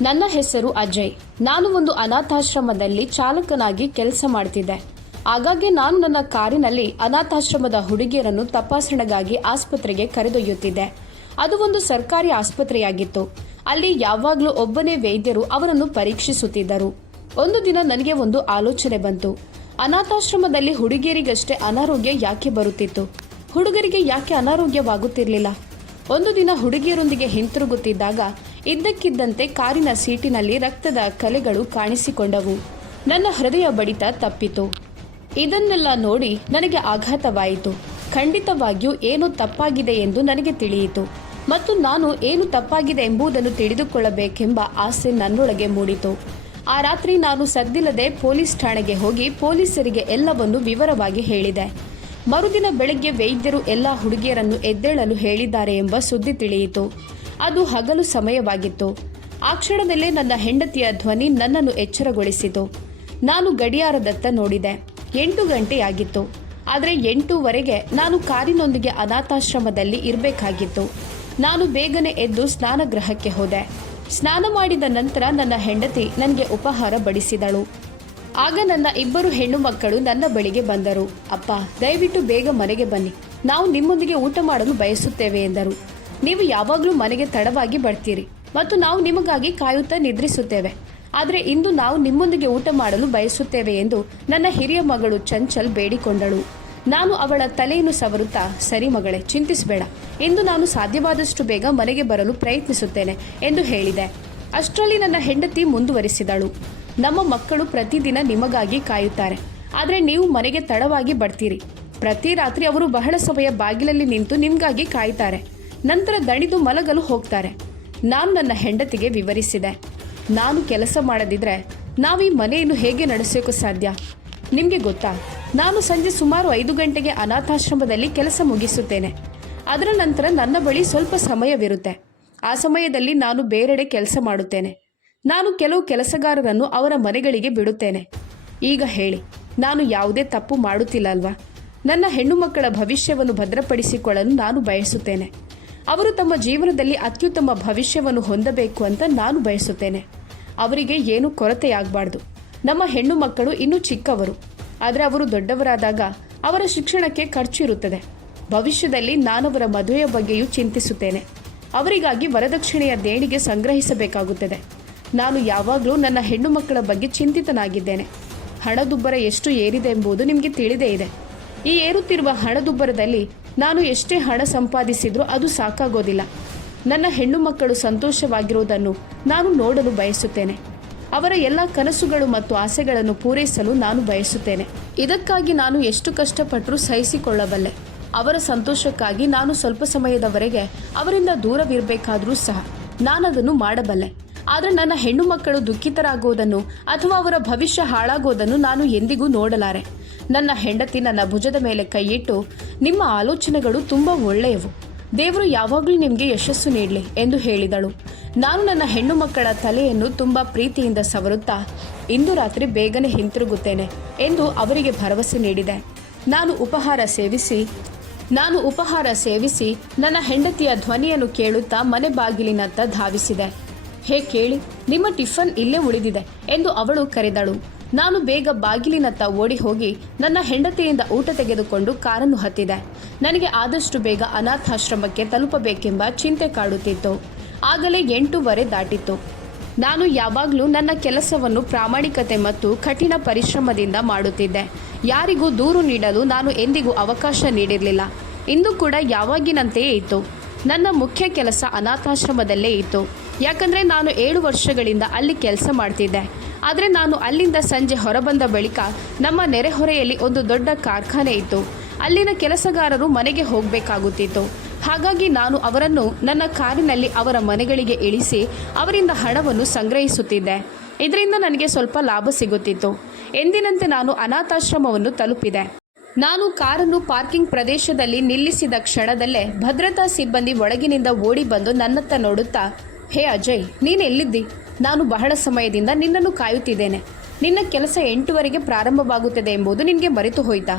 ನನ್ನ ಹೆಸರು ಅಜಯ್. ನಾನು ಒಂದು ಅನಾಥಾಶ್ರಮದಲ್ಲಿ ಚಾಲಕನಾಗಿ ಕೆಲಸ ಮಾಡ್ತಿದ್ದೆ. ಆಗಾಗ್ಗೆ ನಾನು ನನ್ನ ಕಾರಿನಲ್ಲಿ ಅನಾಥಾಶ್ರಮದ ಹುಡುಗಿಯರನ್ನು ತಪಾಸಣೆಗಾಗಿ ಆಸ್ಪತ್ರೆಗೆ ಕರೆದೊಯ್ಯುತ್ತಿದ್ದೆ. ಅದು ಒಂದು ಸರ್ಕಾರಿ ಆಸ್ಪತ್ರೆಯಾಗಿತ್ತು. ಅಲ್ಲಿ ಯಾವಾಗಲೂ ಒಬ್ಬನೇ ವೈದ್ಯರು ಅವರನ್ನು ಪರೀಕ್ಷಿಸುತ್ತಿದ್ದರು. ಒಂದು ದಿನ ನನಗೆ ಒಂದು ಆಲೋಚನೆ ಬಂತು. ಅನಾಥಾಶ್ರಮದಲ್ಲಿ ಹುಡುಗಿಯರಿಗಷ್ಟೇ ಅನಾರೋಗ್ಯ ಯಾಕೆ ಬರುತ್ತಿತ್ತು, ಹುಡುಗರಿಗೆ ಯಾಕೆ ಅನಾರೋಗ್ಯವಾಗುತ್ತಿರಲಿಲ್ಲ? ಒಂದು ದಿನ ಹುಡುಗಿಯರೊಂದಿಗೆ ಹಿಂತಿರುಗುತ್ತಿದ್ದಾಗ ಇದ್ದಕ್ಕಿದ್ದಂತೆ ಕಾರಿನ ಸೀಟಿನಲ್ಲಿ ರಕ್ತದ ಕಲೆಗಳು ಕಾಣಿಸಿಕೊಂಡವು. ನನ್ನ ಹೃದಯ ಬಡಿತ ತಪ್ಪಿತು. ಇದನ್ನೆಲ್ಲ ನೋಡಿ ನನಗೆ ಆಘಾತವಾಯಿತು. ಖಂಡಿತವಾಗಿಯೂ ಏನೋ ತಪ್ಪಾಗಿದೆ ಎಂದು ನನಗೆ ತಿಳಿಯಿತು ಮತ್ತು ನಾನು ಏನು ತಪ್ಪಾಗಿದೆ ಎಂಬುದನ್ನು ತಿಳಿದುಕೊಳ್ಳಬೇಕೆಂಬ ಆಸೆ ನನ್ನೊಳಗೆ ಮೂಡಿತು. ಆ ರಾತ್ರಿ ನಾನು ಸದ್ದಿಲ್ಲದೆ ಪೊಲೀಸ್ ಠಾಣೆಗೆ ಹೋಗಿ ಪೊಲೀಸರಿಗೆ ಎಲ್ಲವನ್ನು ವಿವರವಾಗಿ ಹೇಳಿದೆ. ಮರುದಿನ ಬೆಳಗ್ಗೆ ವೈದ್ಯರು ಎಲ್ಲ ಹುಡುಗಿಯರನ್ನು ಎದ್ದೇಳಲು ಹೇಳಿದ್ದಾರೆ ಎಂಬ ಸುದ್ದಿ ತಿಳಿಯಿತು. ಅದು ಹಗಲು ಸಮಯವಾಗಿತ್ತು. ಆ ಕ್ಷಣದಲ್ಲೇ ನನ್ನ ಹೆಂಡತಿಯ ಧ್ವನಿ ನನ್ನನ್ನು ಎಚ್ಚರಗೊಳಿಸಿತು. ನಾನು ಗಡಿಯಾರದತ್ತ ನೋಡಿದೆ. 8 ಗಂಟೆಯಾಗಿತ್ತು. ಆದರೆ 8:15 ನಾನು ಕಾರಿನೊಂದಿಗೆ ಅನಾಥಾಶ್ರಮದಲ್ಲಿ ಇರಬೇಕಾಗಿತ್ತು. ನಾನು ಬೇಗನೆ ಎದ್ದು ಸ್ನಾನಗೃಹಕ್ಕೆ ಹೋದೆ. ಸ್ನಾನ ಮಾಡಿದ ನಂತರ ನನ್ನ ಹೆಂಡತಿ ನನಗೆ ಉಪಹಾರ ಬಡಿಸಿದಳು. ಆಗ ನನ್ನ 2 ಹೆಣ್ಣು ಮಕ್ಕಳು ನನ್ನ ಬಳಿಗೆ ಬಂದರು. ಅಪ್ಪ, ದಯವಿಟ್ಟು ಬೇಗ ಮನೆಗೆ ಬನ್ನಿ, ನಾವು ನಿಮ್ಮೊಂದಿಗೆ ಊಟ ಮಾಡಲು ಬಯಸುತ್ತೇವೆ ಎಂದರು. ನೀವು ಯಾವಾಗಲೂ ಮನೆಗೆ ತಡವಾಗಿ ಬರ್ತೀರಿ ಮತ್ತು ನಾವು ನಿಮಗಾಗಿ ಕಾಯುತ್ತಾ ನಿದ್ರಿಸುತ್ತೇವೆ. ಆದರೆ ಇಂದು ನಾವು ನಿಮ್ಮೊಂದಿಗೆ ಊಟ ಮಾಡಲು ಬಯಸುತ್ತೇವೆ ಎಂದು ನನ್ನ ಹಿರಿಯ ಮಗಳು ಚಂಚಲ್ ಬೇಡಿಕೊಂಡಳು. ನಾನು ಅವಳ ತಲೆಯನ್ನು ಸವರುತ್ತಾ, ಸರಿ ಮಗಳೇ, ಚಿಂತಿಸಬೇಡ, ಇಂದು ನಾನು ಸಾಧ್ಯವಾದಷ್ಟು ಬೇಗ ಮನೆಗೆ ಬರಲು ಪ್ರಯತ್ನಿಸುತ್ತೇನೆ ಎಂದು ಹೇಳಿದೆ. ಅಷ್ಟರಲ್ಲಿ ನನ್ನ ಹೆಂಡತಿ ಮುಂದುವರಿಸಿದಳು, ನಮ್ಮ ಮಕ್ಕಳು ಪ್ರತಿದಿನ ನಿಮಗಾಗಿ ಕಾಯುತ್ತಾರೆ, ಆದರೆ ನೀವು ಮನೆಗೆ ತಡವಾಗಿ ಬರ್ತೀರಿ. ಪ್ರತಿ ರಾತ್ರಿ ಅವರು ಬಹಳ ಸಮಯ ಬಾಗಿಲಲ್ಲಿ ನಿಂತು ನಿಮಗಾಗಿ ಕಾಯ್ತಾರೆ, ನಂತರ ದಣಿದು ಮಲಗಲು ಹೋಗ್ತಾರೆ. ನಾನು ನನ್ನ ಹೆಂಡತಿಗೆ ವಿವರಿಸಿದೆ, ನಾನು ಕೆಲಸ ಮಾಡದಿದ್ರೆ ನಾವು ಈ ಮನೆಯನ್ನು ಹೇಗೆ ನಡೆಸೋಕೆ ಸಾಧ್ಯ? ನಿಮಗೆ ಗೊತ್ತಾ, ನಾನು ಸಂಜೆ ಸುಮಾರು 5 ಗಂಟೆಗೆ ಅನಾಥಾಶ್ರಮದಲ್ಲಿ ಕೆಲಸ ಮುಗಿಸುತ್ತೇನೆ. ಅದರ ನಂತರ ನನ್ನ ಬಳಿ ಸ್ವಲ್ಪ ಸಮಯವಿರುತ್ತೆ. ಆ ಸಮಯದಲ್ಲಿ ನಾನು ಬೇರೆಡೆ ಕೆಲಸ ಮಾಡುತ್ತೇನೆ. ನಾನು ಕೆಲವು ಕೆಲಸಗಾರರನ್ನು ಅವರ ಮನೆಗಳಿಗೆ ಬಿಡುತ್ತೇನೆ. ಈಗ ಹೇಳಿ, ನಾನು ಯಾವುದೇ ತಪ್ಪು ಮಾಡುತ್ತಿಲ್ಲ ಅಲ್ವಾ? ನನ್ನ ಹೆಣ್ಣು ಮಕ್ಕಳ ಭವಿಷ್ಯವನ್ನು ಭದ್ರಪಡಿಸಿಕೊಳ್ಳಲು ನಾನು ಬಯಸುತ್ತೇನೆ. ಅವರು ತಮ್ಮ ಜೀವನದಲ್ಲಿ ಅತ್ಯುತ್ತಮ ಭವಿಷ್ಯವನ್ನು ಹೊಂದಬೇಕು ಅಂತ ನಾನು ಬಯಸುತ್ತೇನೆ. ಅವರಿಗೆ ಏನೂ ಕೊರತೆಯಾಗಬಾರ್ದು. ನಮ್ಮ ಹೆಣ್ಣು ಮಕ್ಕಳು ಇನ್ನೂ ಚಿಕ್ಕವರು, ಆದರೆ ಅವರು ದೊಡ್ಡವರಾದಾಗ ಅವರ ಶಿಕ್ಷಣಕ್ಕೆ ಖರ್ಚು ಇರುತ್ತದೆ. ಭವಿಷ್ಯದಲ್ಲಿ ನಾನವರ ಮದುವೆಯ ಬಗ್ಗೆಯೂ ಚಿಂತಿಸುತ್ತೇನೆ. ಅವರಿಗಾಗಿ ವರದಕ್ಷಿಣೆಯ ದೇಣಿಗೆ ಸಂಗ್ರಹಿಸಬೇಕಾಗುತ್ತದೆ. ನಾನು ಯಾವಾಗಲೂ ನನ್ನ ಹೆಣ್ಣು ಮಕ್ಕಳ ಬಗ್ಗೆ ಚಿಂತಿತನಾಗಿದ್ದೇನೆ. ಹಣದುಬ್ಬರ ಎಷ್ಟು ಏರಿದೆ ಎಂಬುದು ನಿಮಗೆ ತಿಳಿದೇ ಇದೆ. ಈ ಏರುತ್ತಿರುವ ಹಣದುಬ್ಬರದಲ್ಲಿ ನಾನು ಎಷ್ಟೇ ಹಣ ಸಂಪಾದಿಸಿದ್ರೂ ಅದು ಸಾಕಾಗೋದಿಲ್ಲ. ನನ್ನ ಹೆಣ್ಣು ಮಕ್ಕಳು ಸಂತೋಷವಾಗಿರುವುದನ್ನು ನಾನು ನೋಡಲು ಬಯಸುತ್ತೇನೆ. ಅವರ ಎಲ್ಲ ಕನಸುಗಳು ಮತ್ತು ಆಸೆಗಳನ್ನು ಪೂರೈಸಲು ನಾನು ಬಯಸುತ್ತೇನೆ. ಇದಕ್ಕಾಗಿ ನಾನು ಎಷ್ಟು ಕಷ್ಟಪಟ್ಟರೂ ಸಹಿಸಿಕೊಳ್ಳಬಲ್ಲೆ. ಅವರ ಸಂತೋಷಕ್ಕಾಗಿ ನಾನು ಸ್ವಲ್ಪ ಸಮಯದವರೆಗೆ ಅವರಿಂದ ದೂರವಿರಬೇಕಾದರೂ ಸಹ ನಾನದನ್ನು ಮಾಡಬಲ್ಲೆ. ಆದರೆ ನನ್ನ ಹೆಣ್ಣು ಮಕ್ಕಳು ದುಃಖಿತರಾಗುವುದನ್ನು ಅಥವಾ ಅವರ ಭವಿಷ್ಯ ಹಾಳಾಗುವುದನ್ನು ನಾನು ಎಂದಿಗೂ ನೋಡಲಾರೆ. ನನ್ನ ಹೆಂಡತಿ ನನ್ನ ಭುಜದ ಮೇಲೆ ಕೈಯಿಟ್ಟು, ನಿಮ್ಮ ಆಲೋಚನೆಗಳು ತುಂಬ ಒಳ್ಳೆಯವು, ದೇವರು ಯಾವಾಗಲೂ ನಿಮಗೆ ಯಶಸ್ಸು ನೀಡಲಿ ಎಂದು ಹೇಳಿದಳು. ನಾನು ನನ್ನ ಹೆಣ್ಣು ಮಕ್ಕಳ ತಲೆಯನ್ನು ತುಂಬ ಪ್ರೀತಿಯಿಂದ ಸವರುತ್ತಾ, ಇಂದು ರಾತ್ರಿ ಬೇಗನೆ ಹಿಂತಿರುಗುತ್ತೇನೆ ಎಂದು ಅವರಿಗೆ ಭರವಸೆ ನೀಡಿದೆ. ನಾನು ಉಪಹಾರ ಸೇವಿಸಿ ನನ್ನ ಹೆಂಡತಿಯ ಧ್ವನಿಯನ್ನು ಕೇಳುತ್ತಾ ಮನೆ ಬಾಗಿಲಿನತ್ತ ಧಾವಿಸಿದೆ. ಹೇ ಕೇಳಿ, ನಿಮ್ಮ ಟಿಫನ್ ಇಲ್ಲೇ ಉಳಿದಿದೆ ಎಂದು ಅವಳು ಕರೆದಳು. ನಾನು ಬೇಗ ಬಾಗಿಲಿನತ್ತ ಓಡಿ ಹೋಗಿ ನನ್ನ ಹೆಂಡತಿಯಿಂದ ಊಟ ತೆಗೆದುಕೊಂಡು ಕಾರನ್ನು ಹತ್ತಿದೆ. ನನಗೆ ಆದಷ್ಟು ಬೇಗ ಅನಾಥಾಶ್ರಮಕ್ಕೆ ತಲುಪಬೇಕೆಂಬ ಚಿಂತೆ ಕಾಡುತ್ತಿತ್ತು. ಆಗಲೇ 8:15 ದಾಟಿತ್ತು. ನಾನು ಯಾವಾಗಲೂ ನನ್ನ ಕೆಲಸವನ್ನು ಪ್ರಾಮಾಣಿಕತೆ ಮತ್ತು ಕಠಿಣ ಪರಿಶ್ರಮದಿಂದ ಮಾಡುತ್ತಿದ್ದೆ. ಯಾರಿಗೂ ದೂರು ನೀಡಲು ನಾನು ಎಂದಿಗೂ ಅವಕಾಶ ನೀಡಿರಲಿಲ್ಲ. ಇಂದು ಕೂಡ ಯಾವಾಗಿನಂತೆಯೇ ಇತ್ತು. ನನ್ನ ಮುಖ್ಯ ಕೆಲಸ ಅನಾಥಾಶ್ರಮದಲ್ಲೇ ಇತ್ತು. ಯಾಕಂದರೆ ನಾನು 7 ವರ್ಷಗಳಿಂದ ಅಲ್ಲಿ ಕೆಲಸ ಮಾಡ್ತಿದ್ದೆ. ಆದರೆ ನಾನು ಅಲ್ಲಿಂದ ಸಂಜೆ ಹೊರಬಂದ ಬಳಿಕ ನಮ್ಮ ನೆರೆಹೊರೆಯಲ್ಲಿ ಒಂದು ದೊಡ್ಡ ಕಾರ್ಖಾನೆ ಇತ್ತು. ಅಲ್ಲಿನ ಕೆಲಸಗಾರರು ಮನೆಗೆ ಹೋಗಬೇಕಾಗುತ್ತಿತ್ತು. ಹಾಗಾಗಿ ನಾನು ಅವರನ್ನು ನನ್ನ ಕಾರಿನಲ್ಲಿ ಅವರ ಮನೆಗಳಿಗೆ ಇಳಿಸಿ ಅವರಿಂದ ಹಣವನ್ನು ಸಂಗ್ರಹಿಸುತ್ತಿದ್ದೆ. ಇದರಿಂದ ನನಗೆ ಸ್ವಲ್ಪ ಲಾಭ ಸಿಗುತ್ತಿತ್ತು. ಎಂದಿನಂತೆ ನಾನು ಅನಾಥಾಶ್ರಮವನ್ನು ತಲುಪಿದೆ. ನಾನು ಕಾರನ್ನು ಪಾರ್ಕಿಂಗ್ ಪ್ರದೇಶದಲ್ಲಿ ನಿಲ್ಲಿಸಿದ ಕ್ಷಣದಲ್ಲೇ ಭದ್ರತಾ ಸಿಬ್ಬಂದಿ ಒಳಗಿನಿಂದ ಓಡಿ ಬಂದು ನನ್ನತ್ತ ನೋಡುತ್ತಾ, ಹೇ ಅಜಯ್, ನೀನು ಎಲ್ಲಿದ್ದಿ? ನಾನು ಬಹಳ ಸಮಯದಿಂದ ನಿನ್ನನ್ನು ಕಾಯುತ್ತಿದ್ದೇನೆ. ನಿನ್ನ ಕೆಲಸ 8:00 ಪ್ರಾರಂಭವಾಗುತ್ತದೆ ಎಂಬುದು ನಿನಗೆ ಮರೆತು ಹೋಯ್ತಾ?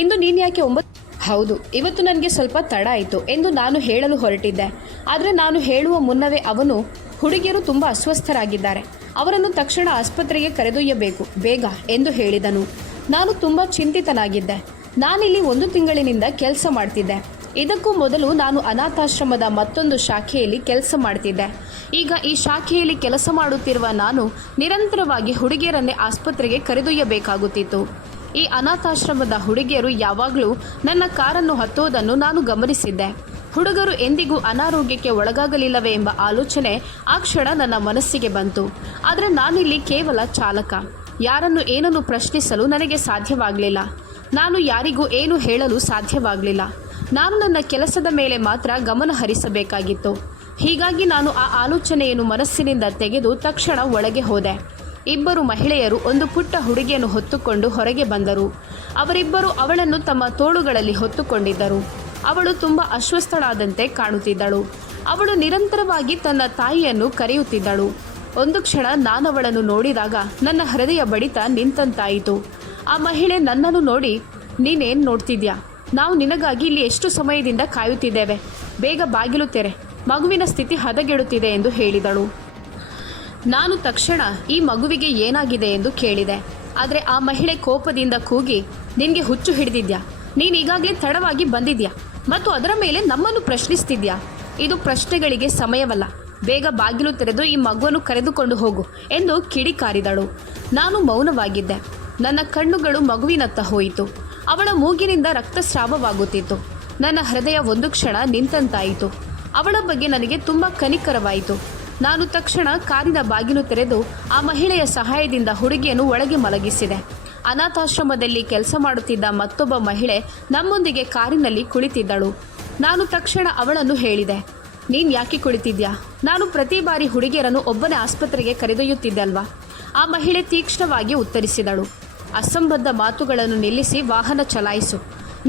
ಇಂದು ನೀನು ಯಾಕೆ 9? ಹೌದು, ಇವತ್ತು ನನಗೆ ಸ್ವಲ್ಪ ತಡ ಆಯಿತು ಎಂದು ನಾನು ಹೇಳಲು ಹೊರಟಿದ್ದೆ. ಆದರೆ ನಾನು ಹೇಳುವ ಮುನ್ನವೇ ಅವನು, ಹುಡುಗಿಯರು ತುಂಬ ಅಸ್ವಸ್ಥರಾಗಿದ್ದಾರೆ, ಅವರನ್ನು ತಕ್ಷಣ ಆಸ್ಪತ್ರೆಗೆ ಕರೆದೊಯ್ಯಬೇಕು ಬೇಗ ಎಂದು ಹೇಳಿದನು. ನಾನು ತುಂಬ ಚಿಂತಿತನಾಗಿದ್ದೆ. ನಾನಿಲ್ಲಿ 1 ತಿಂಗಳಿನಿಂದ ಕೆಲಸ ಮಾಡ್ತಿದ್ದೆ. ಇದಕ್ಕೂ ಮೊದಲು ನಾನು ಅನಾಥಾಶ್ರಮದ ಮತ್ತೊಂದು ಶಾಖೆಯಲ್ಲಿ ಕೆಲಸ ಮಾಡ್ತಿದ್ದೆ. ಈಗ ಈ ಶಾಖೆಯಲ್ಲಿ ಕೆಲಸ ಮಾಡುತ್ತಿರುವ ನಾನು ನಿರಂತರವಾಗಿ ಹುಡುಗಿಯರನ್ನೇ ಆಸ್ಪತ್ರೆಗೆ ಕರೆದೊಯ್ಯಬೇಕಾಗುತ್ತಿತ್ತು. ಈ ಅನಾಥಾಶ್ರಮದ ಹುಡುಗಿಯರು ಯಾವಾಗಲೂ ನನ್ನ ಕಾರನ್ನು ಹತ್ತುವುದನ್ನು ನಾನು ಗಮನಿಸಿದ್ದೆ. ಹುಡುಗರು ಎಂದಿಗೂ ಅನಾರೋಗ್ಯಕ್ಕೆ ಒಳಗಾಗಲಿಲ್ಲವೇ ಎಂಬ ಆಲೋಚನೆ ಆ ಕ್ಷಣ ನನ್ನ ಮನಸ್ಸಿಗೆ ಬಂತು. ಆದರೆ ನಾನಿಲ್ಲಿ ಕೇವಲ ಚಾಲಕ. ಯಾರನ್ನು ಏನನ್ನು ಪ್ರಶ್ನಿಸಲು ನನಗೆ ಸಾಧ್ಯವಾಗಲಿಲ್ಲ. ನಾನು ಯಾರಿಗೂ ಏನು ಹೇಳಲು ಸಾಧ್ಯವಾಗಲಿಲ್ಲ. ನಾನು ನನ್ನ ಕೆಲಸದ ಮೇಲೆ ಮಾತ್ರ ಗಮನ ಹರಿಸಬೇಕಾಗಿತ್ತು. ಹೀಗಾಗಿ ನಾನು ಆ ಆಲೋಚನೆಯನ್ನು ಮನಸ್ಸಿನಿಂದ ತೆಗೆದು ತಕ್ಷಣ ಒಳಗೆ ಹೋದೆ. 2 ಮಹಿಳೆಯರು ಒಂದು ಪುಟ್ಟ ಹುಡುಗಿಯನ್ನು ಹೊತ್ತುಕೊಂಡು ಹೊರಗೆ ಬಂದರು. ಅವರಿಬ್ಬರು ಅವಳನ್ನು ತಮ್ಮ ತೋಳುಗಳಲ್ಲಿ ಹೊತ್ತುಕೊಂಡಿದ್ದರು. ಅವಳು ತುಂಬ ಅಸ್ವಸ್ಥಳಾದಂತೆ ಕಾಣುತ್ತಿದ್ದಳು. ಅವಳು ನಿರಂತರವಾಗಿ ತನ್ನ ತಾಯಿಯನ್ನು ಕರೆಯುತ್ತಿದ್ದಳು. ಒಂದು ಕ್ಷಣ ನಾನವಳನ್ನು ನೋಡಿದಾಗ ನನ್ನ ಹೃದಯ ಬಡಿತ ನಿಂತಂತಾಯಿತು. ಆ ಮಹಿಳೆ ನನ್ನನ್ನು ನೋಡಿ, ನೀನೇನು ನೋಡ್ತಿದ್ಯಾ? ನಾವು ನಿನಗಾಗಿ ಇಲ್ಲಿ ಎಷ್ಟು ಸಮಯದಿಂದ ಕಾಯುತ್ತಿದ್ದೇವೆ. ಬೇಗ ಬಾಗಿಲು ತೆರೆ, ಮಗುವಿನ ಸ್ಥಿತಿ ಹದಗೆಡುತ್ತಿದೆ ಎಂದು ಹೇಳಿದಳು. ನಾನು ತಕ್ಷಣ ಈ ಮಗುವಿಗೆ ಏನಾಗಿದೆ ಎಂದು ಕೇಳಿದೆ. ಆದರೆ ಆ ಮಹಿಳೆ ಕೋಪದಿಂದ ಕೂಗಿ, ನಿನಗೆ ಹುಚ್ಚು ಹಿಡಿದಿದ್ಯಾ? ನೀನು ಈಗಾಗಲೇ ತಡವಾಗಿ ಬಂದಿದ್ಯಾ ಮತ್ತು ಅದರ ಮೇಲೆ ನಮ್ಮನ್ನು ಪ್ರಶ್ನಿಸ್ತಿದ್ಯಾ? ಇದು ಪ್ರಶ್ನೆಗಳಿಗೆ ಸಮಯವಲ್ಲ. ಬೇಗ ಬಾಗಿಲು ತೆರೆದು ಈ ಮಗುವನ್ನು ಕರೆದುಕೊಂಡು ಹೋಗು ಎಂದು ಕಿಡಿಕಾರಿದಳು. ನಾನು ಮೌನವಾಗಿದ್ದೆ. ನನ್ನ ಕಣ್ಣುಗಳು ಮಗುವಿನತ್ತ ಹೋಯಿತು. ಅವಳ ಮೂಗಿನಿಂದ ರಕ್ತಸ್ರಾವವಾಗುತ್ತಿತ್ತು. ನನ್ನ ಹೃದಯ ಒಂದು ಕ್ಷಣ ನಿಂತಂತಾಯಿತು. ಅವಳ ಬಗ್ಗೆ ನನಗೆ ತುಂಬ ಕನಿಕರವಾಯಿತು. ನಾನು ತಕ್ಷಣ ಕಾರಿನ ಬಾಗಿಲು ತೆರೆದು ಆ ಮಹಿಳೆಯ ಸಹಾಯದಿಂದ ಹುಡುಗಿಯನ್ನು ಒಳಗೆ ಮಲಗಿಸಿದೆ. ಅನಾಥಾಶ್ರಮದಲ್ಲಿ ಕೆಲಸ ಮಾಡುತ್ತಿದ್ದ ಮತ್ತೊಬ್ಬ ಮಹಿಳೆ ನಮ್ಮೊಂದಿಗೆ ಕಾರಿನಲ್ಲಿ ಕುಳಿತಿದ್ದಳು. ನಾನು ತಕ್ಷಣ ಅವಳನ್ನು ಹೇಳಿದೆ, ನೀನು ಯಾಕೆ ಕುಳಿತಿದ್ಯಾ? ನಾನು ಪ್ರತಿ ಬಾರಿ ಹುಡುಗಿಯರನ್ನು ಒಬ್ಬನೇ ಆಸ್ಪತ್ರೆಗೆ ಕರೆದೊಯ್ಯುತ್ತಿದ್ದಲ್ವಾ? ಆ ಮಹಿಳೆ ತೀಕ್ಷ್ಣವಾಗಿ ಉತ್ತರಿಸಿದಳು, ಅಸಂಬದ್ಧ ಮಾತುಗಳನ್ನು ನಿಲ್ಲಿಸಿ ವಾಹನ ಚಲಾಯಿಸು.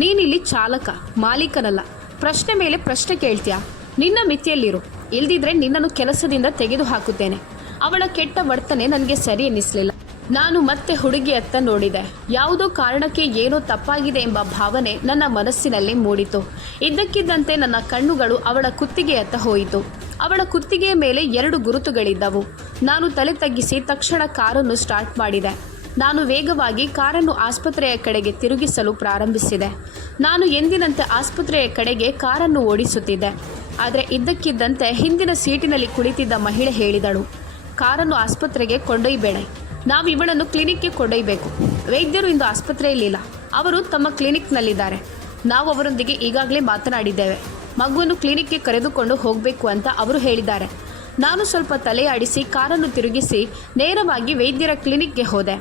ನೀನಿಲ್ಲಿ ಚಾಲಕ, ಮಾಲೀಕನಲ್ಲ. ಪ್ರಶ್ನೆ ಮೇಲೆ ಪ್ರಶ್ನೆ ಕೇಳ್ತೀಯಾ? ನಿನ್ನ ಮಿತಿಯಲ್ಲಿರು, ಇಲ್ದಿದ್ರೆ ನಿನ್ನನ್ನು ಕೆಲಸದಿಂದ ತೆಗೆದು ಹಾಕುತ್ತೇನೆ. ಅವಳ ಕೆಟ್ಟ ವರ್ತನೆ ನನಗೆ ಸರಿ ಎನ್ನಿಸಲಿಲ್ಲ. ನಾನು ಮತ್ತೆ ಹುಡುಗಿಯತ್ತ ನೋಡಿದೆ. ಯಾವುದೋ ಕಾರಣಕ್ಕೆ ಏನೋ ತಪ್ಪಾಗಿದೆ ಎಂಬ ಭಾವನೆ ನನ್ನ ಮನಸ್ಸಿನಲ್ಲಿ ಮೂಡಿತು. ಇದ್ದಕ್ಕಿದ್ದಂತೆ ನನ್ನ ಕಣ್ಣುಗಳು ಅವಳ ಕುತ್ತಿಗೆಯತ್ತ ಹೋಯಿತು. ಅವಳ ಕುತ್ತಿಗೆಯ ಮೇಲೆ 2 ಗುರುತುಗಳಿದ್ದವು. ನಾನು ತಲೆ ತಗ್ಗಿಸಿ ತಕ್ಷಣ ಕಾರನ್ನು ಸ್ಟಾರ್ಟ್ ಮಾಡಿದೆ. ನಾನು ವೇಗವಾಗಿ ಕಾರನ್ನು ಆಸ್ಪತ್ರೆಯ ಕಡೆಗೆ ತಿರುಗಿಸಲು ಪ್ರಾರಂಭಿಸಿದೆ. ನಾನು ಎಂದಿನಂತೆ ಆಸ್ಪತ್ರೆಯ ಕಡೆಗೆ ಕಾರನ್ನು ಓಡಿಸುತ್ತಿದ್ದೆ. ಆದರೆ ಇದ್ದಕ್ಕಿದ್ದಂತೆ ಹಿಂದಿನ ಸೀಟಿನಲ್ಲಿ ಕುಳಿತಿದ್ದ ಮಹಿಳೆ ಹೇಳಿದಳು, ಕಾರನ್ನು ಆಸ್ಪತ್ರೆಗೆ ಕೊಂಡೊಯ್ಯಬೇಡ. ನಾವು ಇವಳನ್ನು ಕ್ಲಿನಿಕ್ಗೆ ಕೊಂಡೊಯ್ಯಬೇಕು. ವೈದ್ಯರು ಇಂದು ಆಸ್ಪತ್ರೆಯಲ್ಲಿಲ್ಲ, ಅವರು ತಮ್ಮ ಕ್ಲಿನಿಕ್ನಲ್ಲಿದ್ದಾರೆ. ನಾವು ಅವರೊಂದಿಗೆ ಈಗಾಗಲೇ ಮಾತನಾಡಿದ್ದೇವೆ. ಮಗುವನ್ನು ಕ್ಲಿನಿಕ್ಗೆ ಕರೆದುಕೊಂಡು ಹೋಗಬೇಕು ಅಂತ ಅವರು ಹೇಳಿದ್ದಾರೆ. ನಾನು ಸ್ವಲ್ಪ ತಲೆಯಾಡಿಸಿ ಕಾರನ್ನು ತಿರುಗಿಸಿ ನೇರವಾಗಿ ವೈದ್ಯರ ಕ್ಲಿನಿಕ್ಗೆ ಹೋದೆ.